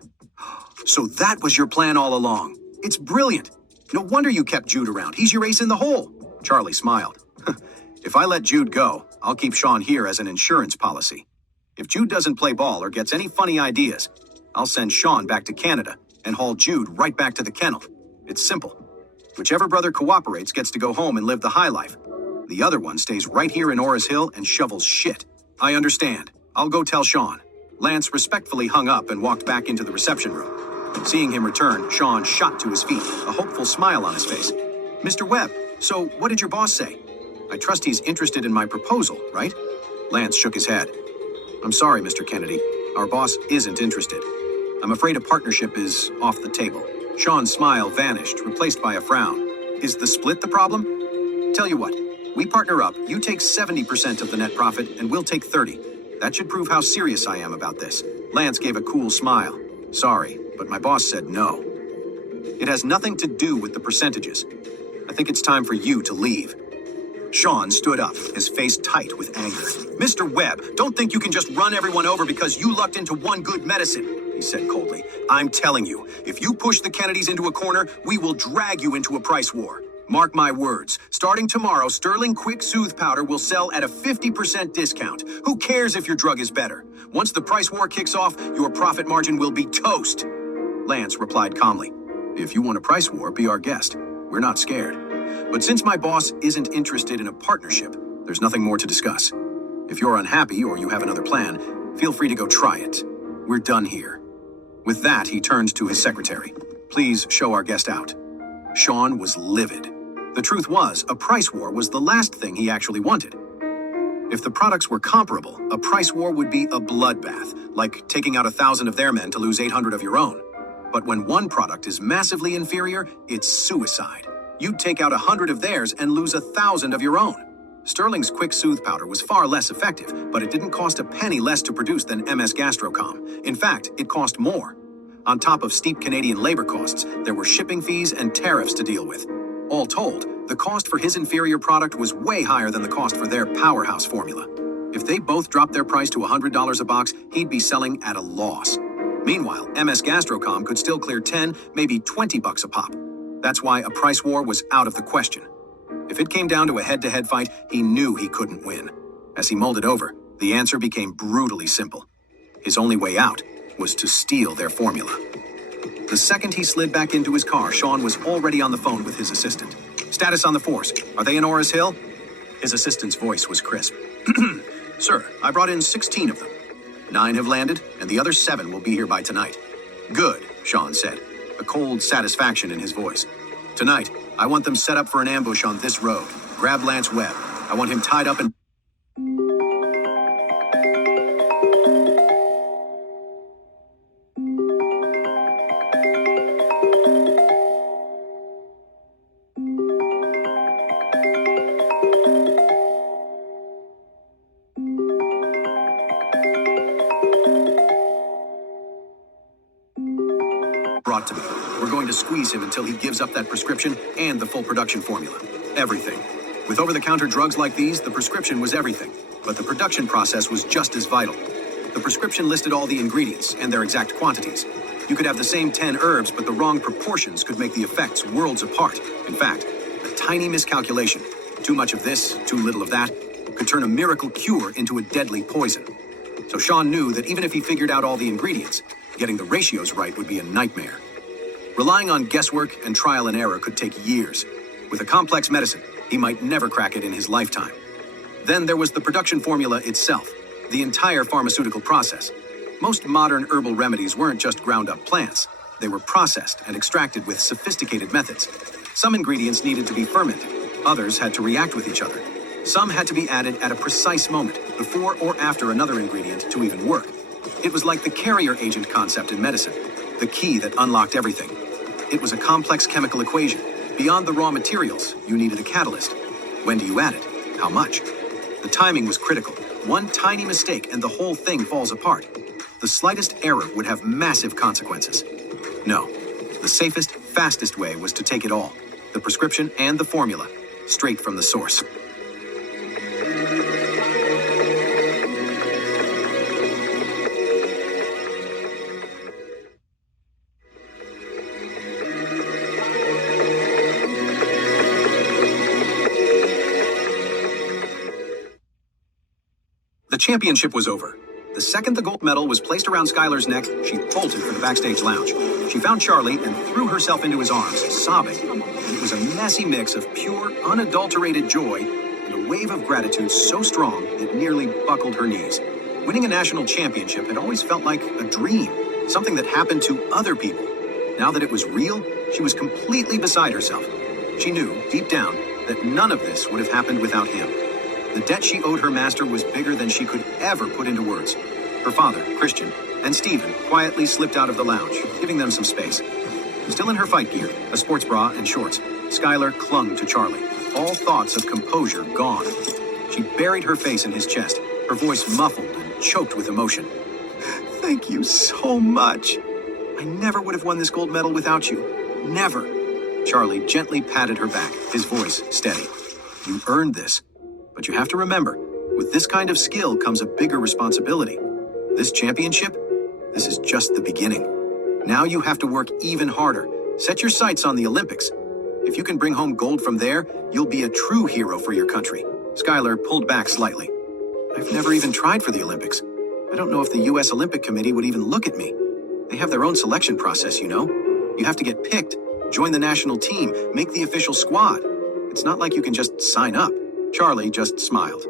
So that was your plan all along. It's brilliant. No wonder you kept Jude around. He's your ace in the hole. Charlie smiled. If I let Jude go, I'll keep Sean here as an insurance policy. If Jude doesn't play ball or gets any funny ideas, I'll send Sean back to Canada and haul Jude right back to the kennel. It's simple. Whichever brother cooperates gets to go home and live the high life. The other one stays right here in Oris Hill and shovels shit. I understand. I'll go tell Sean. Lance respectfully hung up and walked back into the reception room. Seeing him return, Sean shot to his feet, a hopeful smile on his face. Mr. Webb, so what did your boss say? I trust he's interested in my proposal, right? Lance shook his head. I'm sorry, Mr. Kennedy. Our boss isn't interested. I'm afraid a partnership is off the table. Sean's smile vanished, replaced by a frown. Is the split the problem? Tell you what, we partner up, you take 70% of the net profit, and we'll take 30. That should prove how serious I am about this. Lance gave a cool smile. Sorry, but my boss said no. It has nothing to do with the percentages. I think it's time for you to leave. Sean stood up, his face tight with anger. Mr. Webb, don't think you can just run everyone over because you lucked into one good medicine, he said coldly. I'm telling you, if you push the Kennedys into a corner, we will drag you into a price war. Mark my words, starting tomorrow, Sterling Quick Soothe Powder will sell at a 50% discount. Who cares if your drug is better? Once the price war kicks off, your profit margin will be toast. Lance replied calmly. If you want a price war, be our guest. We're not scared. But since my boss isn't interested in a partnership, there's nothing more to discuss. If you're unhappy or you have another plan, feel free to go try it. We're done here. With that, he turned to his secretary. Please show our guest out. Sean was livid. The truth was, a price war was the last thing he actually wanted. If the products were comparable, a price war would be a bloodbath, like taking out 1,000 of their men to lose 800 of your own. But when one product is massively inferior, it's suicide. You'd take out 100 of theirs and lose 1,000 of your own. Sterling's Quick Soothe Powder was far less effective, but it didn't cost a penny less to produce than MS Gastrocalm. In fact, it cost more. On top of steep Canadian labor costs, there were shipping fees and tariffs to deal with. All told, the cost for his inferior product was way higher than the cost for their powerhouse formula. If they both dropped their price to $100 a box, he'd be selling at a loss. Meanwhile, MS Gastrocalm could still clear 10, maybe 20 bucks a pop. That's why a price war was out of the question. If it came down to a head-to-head fight, he knew he couldn't win. As he mulled it over, the answer became brutally simple. His only way out was to steal their formula. The second he slid back into his car, Sean was already on the phone with his assistant. Status on the force. Are they in Oris Hill? His assistant's voice was crisp. Sir, I brought in 16 of them. 9 have landed, and the other 7 will be here by tonight. Good, Sean said, a cold satisfaction in his voice. Tonight, I want them set up for an ambush on this road. Grab Lance Webb. I want him tied up and... brought to me. We're going to squeeze him until he gives up that prescription and the full production formula. Everything. With over-the-counter drugs like these, the prescription was everything, but the production process was just as vital. The prescription listed all the ingredients and their exact quantities. You could have the same 10 herbs, but the wrong proportions could make the effects worlds apart. In fact, a tiny miscalculation, too much of this, too little of that, could turn a miracle cure into a deadly poison. So Sean knew that even if he figured out all the ingredients, getting the ratios right would be a nightmare. Relying on guesswork and trial and error could take years. With a complex medicine, he might never crack it in his lifetime. Then there was the production formula itself, the entire pharmaceutical process. Most modern herbal remedies weren't just ground-up plants. They were processed and extracted with sophisticated methods. Some ingredients needed to be fermented. Others had to react with each other. Some had to be added at a precise moment, before or after another ingredient to even work. It was like the carrier agent concept in medicine, the key that unlocked everything. It was a complex chemical equation. Beyond the raw materials, you needed a catalyst. When do you add it? How much? The timing was critical. One tiny mistake and the whole thing falls apart. The slightest error would have massive consequences. No, the safest, fastest way was to take it all, the prescription and the formula, straight from the source. The championship was over. The second the gold medal was placed around Skylar's neck, she bolted for the backstage lounge. She found Charlie and threw herself into his arms, sobbing. It was a messy mix of pure, unadulterated joy and a wave of gratitude so strong it nearly buckled her knees. Winning a national championship had always felt like a dream, something that happened to other people. Now that it was real, she was completely beside herself. She knew, deep down, that none of this would have happened without him. The debt she owed her master was bigger than she could ever put into words. Her father, Christian, and Stephen quietly slipped out of the lounge, giving them some space. Still in her fight gear, a sports bra and shorts, Skylar clung to Charlie, all thoughts of composure gone. She buried her face in his chest, her voice muffled and choked with emotion. Thank you so much. I never would have won this gold medal without you. Never. Charlie gently patted her back, his voice steady. You earned this. But you have to remember, with this kind of skill comes a bigger responsibility. This championship, this is just the beginning. Now you have to work even harder. Set your sights on the Olympics. If you can bring home gold from there, you'll be a true hero for your country. Skylar pulled back slightly. I've never even tried for the Olympics. I don't know if the U.S. Olympic Committee would even look at me. They have their own selection process, you know. You have to get picked, join the national team, make the official squad. It's not like you can just sign up. Charlie just smiled.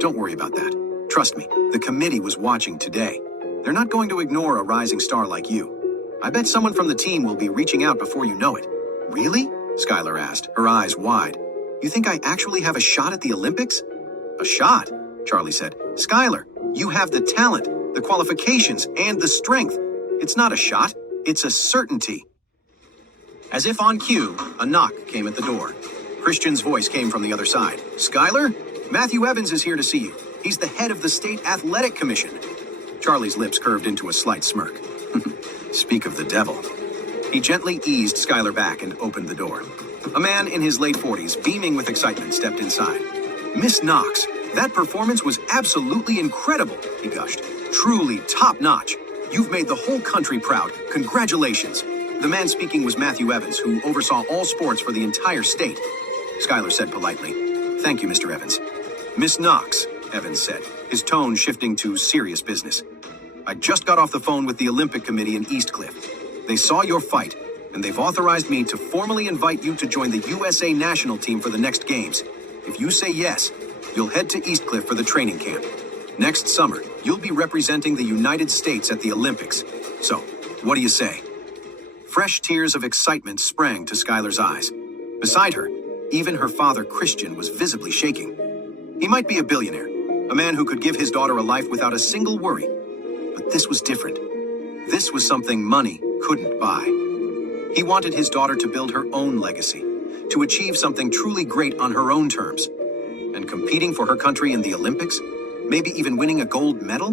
Don't worry about that. Trust me, the committee was watching today. They're not going to ignore a rising star like you. I bet someone from the team will be reaching out before you know it. Really? Skylar asked, her eyes wide. You think I actually have a shot at the Olympics? A shot? Charlie said. Skylar, you have the talent, the qualifications, and the strength. It's not a shot, it's a certainty. As if on cue, a knock came at the door. Christian's voice came from the other side. Skylar? Matthew Evans is here to see you. He's the head of the State Athletic Commission. Charlie's lips curved into a slight smirk. Speak of the devil. He gently eased Skylar back and opened the door. A man in his late 40s, beaming with excitement, stepped inside. Miss Knox, that performance was absolutely incredible, he gushed. Truly top-notch. You've made the whole country proud. Congratulations. The man speaking was Matthew Evans, who oversaw all sports for the entire state. Skylar said politely, Thank you, Mr. Evans. Miss Knox, Evans said, his tone shifting to serious business. I just got off the phone with the Olympic Committee in Eastcliff. They saw your fight, and they've authorized me to formally invite you to join the USA national team for the next games. If you say yes, you'll head to Eastcliff for the training camp. Next summer, you'll be representing the United States at the Olympics. So, what do you say? Fresh tears of excitement sprang to Skylar's eyes. Beside her, even her father Christian was visibly shaking. He might be a billionaire, a man who could give his daughter a life without a single worry. But this was different. This was something money couldn't buy. He wanted his daughter to build her own legacy, to achieve something truly great on her own terms. And competing for her country in the Olympics, maybe even winning a gold medal?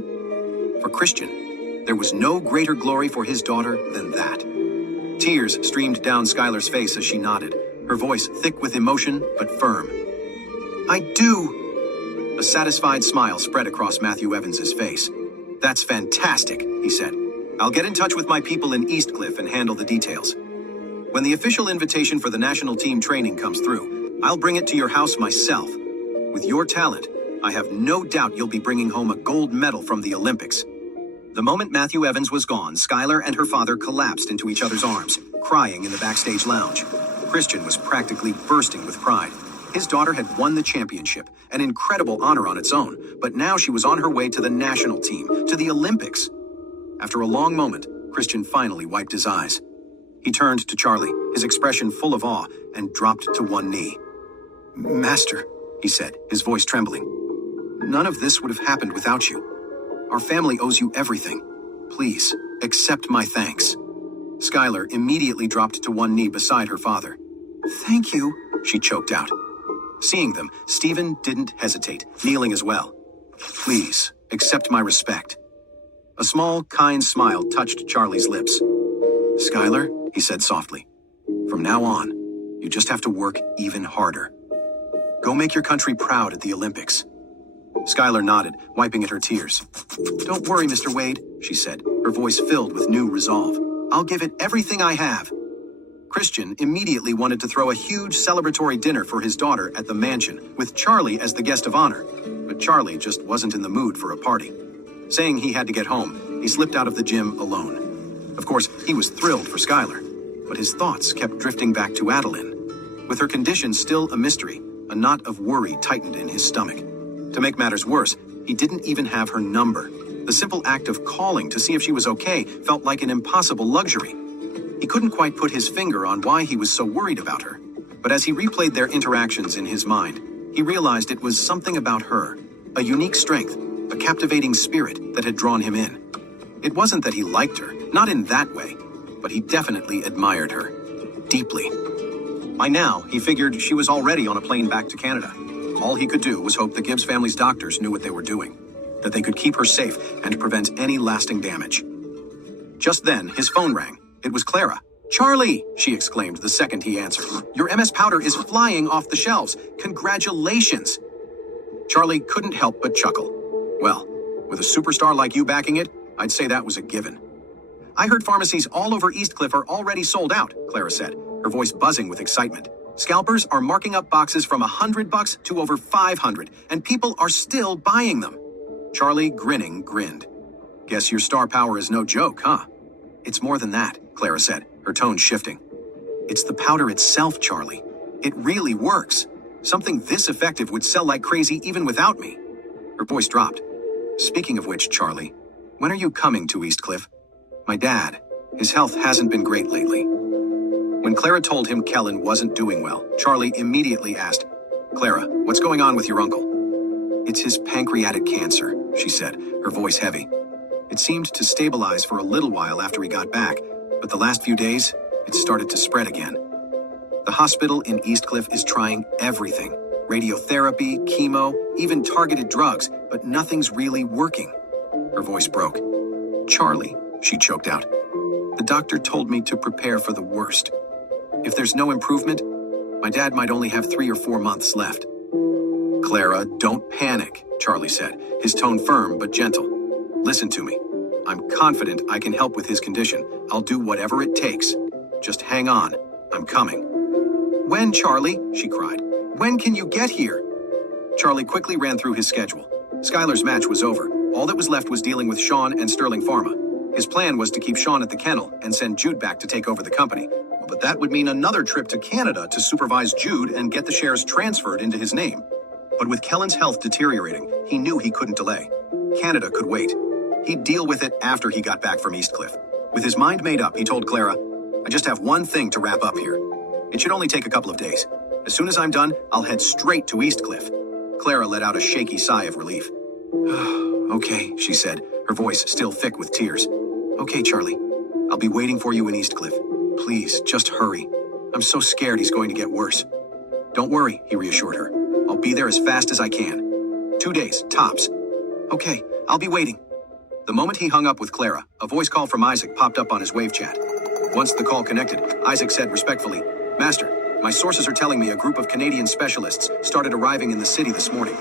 For Christian, there was no greater glory for his daughter than that. Tears streamed down Skylar's face as she nodded, her voice thick with emotion but firm. I do. A satisfied smile spread across Matthew Evans's face. That's fantastic, he said. I'll get in touch with my people in Eastcliff and handle the details. When the official invitation for the national team training comes through, I'll bring it to your house myself. With your talent, I have no doubt you'll be bringing home a gold medal from the Olympics. The moment Matthew Evans was gone, Skylar and her father collapsed into each other's arms, crying in the backstage lounge. Christian was practically bursting with pride. His daughter had won the championship, an incredible honor on its own, but now she was on her way to the national team, to the Olympics. After a long moment, Christian finally wiped his eyes. He turned to Charlie, his expression full of awe, and dropped to one knee. Master, he said, his voice trembling. None of this would have happened without you. Our family owes you everything. Please, accept my thanks. Skylar immediately dropped to one knee beside her father. Thank you, she choked out. Seeing them, Stephen didn't hesitate, kneeling as well. Please, accept my respect. A small, kind smile touched Charlie's lips. Skylar, he said softly, from now on, you just have to work even harder. Go make your country proud at the Olympics. Skylar nodded, wiping at her tears. Don't worry, Mr. Wade, she said, her voice filled with new resolve. I'll give it everything I have. Christian immediately wanted to throw a huge celebratory dinner for his daughter at the mansion, with Charlie as the guest of honor. But Charlie just wasn't in the mood for a party. Saying he had to get home, he slipped out of the gym alone. Of course, he was thrilled for Skylar, but his thoughts kept drifting back to Adeline. With her condition still a mystery, a knot of worry tightened in his stomach. To make matters worse, he didn't even have her number. The simple act of calling to see if she was okay felt like an impossible luxury. He couldn't quite put his finger on why he was so worried about her, but as he replayed their interactions in his mind, he realized it was something about her, a unique strength, a captivating spirit that had drawn him in. It wasn't that he liked her, not in that way, but he definitely admired her, deeply. By now, he figured she was already on a plane back to Canada. All he could do was hope the Gibbs family's doctors knew what they were doing, that they could keep her safe and prevent any lasting damage. Just then, his phone rang. It was Clara. Charlie, she exclaimed the second he answered. Your MS powder is flying off the shelves. Congratulations. Charlie couldn't help but chuckle. Well, with a superstar like you backing it, I'd say that was a given. I heard pharmacies all over Eastcliff are already sold out, Clara said, her voice buzzing with excitement. Scalpers are marking up boxes from $100 to over $500, and people are still buying them. Charlie, grinning, grinned. Guess your star power is no joke, huh? It's more than that, Clara said, her tone shifting. It's the powder itself, Charlie. It really works. Something this effective would sell like crazy even without me. Her voice dropped. Speaking of which, Charlie, when are you coming to Eastcliff? My dad, his health hasn't been great lately. When Clara told him Kellen wasn't doing well, Charlie immediately asked, Clara, what's going on with your uncle? It's his pancreatic cancer, she said, her voice heavy. It seemed to stabilize for a little while after he got back, but the last few days, it started to spread again. The hospital in Eastcliff is trying everything. Radiotherapy, chemo, even targeted drugs, but nothing's really working. Her voice broke. Charlie, she choked out. The doctor told me to prepare for the worst. If there's no improvement, my dad might only have 3 or 4 months left. Clara, don't panic, Charlie said, his tone firm but gentle. Listen to me. I'm confident I can help with his condition. I'll do whatever it takes. Just hang on. I'm coming. When, Charlie? She cried. When can you get here? Charlie quickly ran through his schedule. Skylar's match was over. All that was left was dealing with Sean and Sterling Pharma. His plan was to keep Sean at the kennel and send Jude back to take over the company. But that would mean another trip to Canada to supervise Jude and get the shares transferred into his name. But with Kellen's health deteriorating, he knew he couldn't delay. Canada could wait. He'd deal with it after he got back from Eastcliff. With his mind made up, he told Clara, "I just have one thing to wrap up here. It should only take a couple of days. As soon as I'm done, I'll head straight to Eastcliff." Clara let out a shaky sigh of relief. "Okay," she said, her voice still thick with tears. "Okay, Charlie. I'll be waiting for you in Eastcliff. Please, just hurry. I'm so scared he's going to get worse." "Don't worry," he reassured her. "I'll be there as fast as I can. 2 days, tops." "Okay, I'll be waiting." The moment he hung up with Clara, a voice call from Isaac popped up on his wave chat. Once the call connected, Isaac said respectfully, "Master, my sources are telling me a group of Canadian specialists started arriving in the city this morning.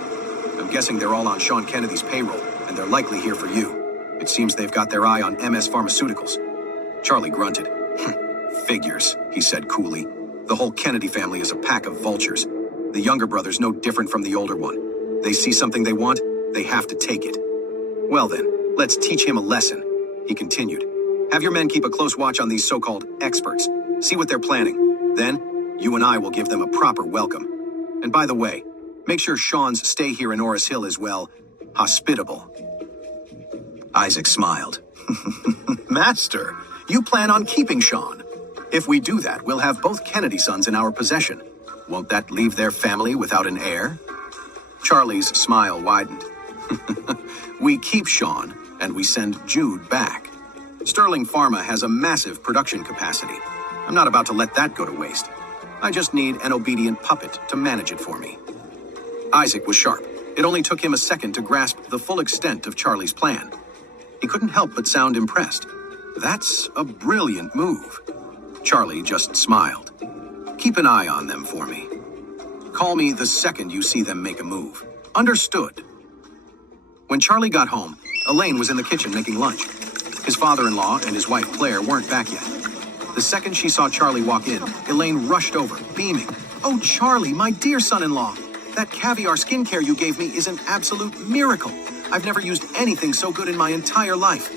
I'm guessing they're all on Sean Kennedy's payroll, and they're likely here for you. It seems they've got their eye on MS Pharmaceuticals." Charlie grunted. "Figures," he said coolly. "The whole Kennedy family is a pack of vultures. The younger brother's no different from the older one. They see something they want, they have to take it. Well then, let's teach him a lesson," he continued. "Have your men keep a close watch on these so-called experts. See what they're planning. Then, you and I will give them a proper welcome. And by the way, make sure Sean's stay here in Oris Hill is, well, hospitable." Isaac smiled. "Master, you plan on keeping Sean. If we do that, we'll have both Kennedy sons in our possession. Won't that leave their family without an heir?" Charlie's smile widened. "We keep Sean, and we send Jude back. Sterling Pharma has a massive production capacity. I'm not about to let that go to waste. I just need an obedient puppet to manage it for me." Isaac was sharp. It only took him a second to grasp the full extent of Charlie's plan. He couldn't help but sound impressed. "That's a brilliant move." Charlie just smiled. "Keep an eye on them for me. Call me the second you see them make a move. Understood." When Charlie got home, Elaine was in the kitchen making lunch. His father-in-law and his wife Claire weren't back yet. The second she saw Charlie walk in, Elaine rushed over, beaming. "Oh, Charlie, my dear son-in-law. That caviar skincare you gave me is an absolute miracle. I've never used anything so good in my entire life.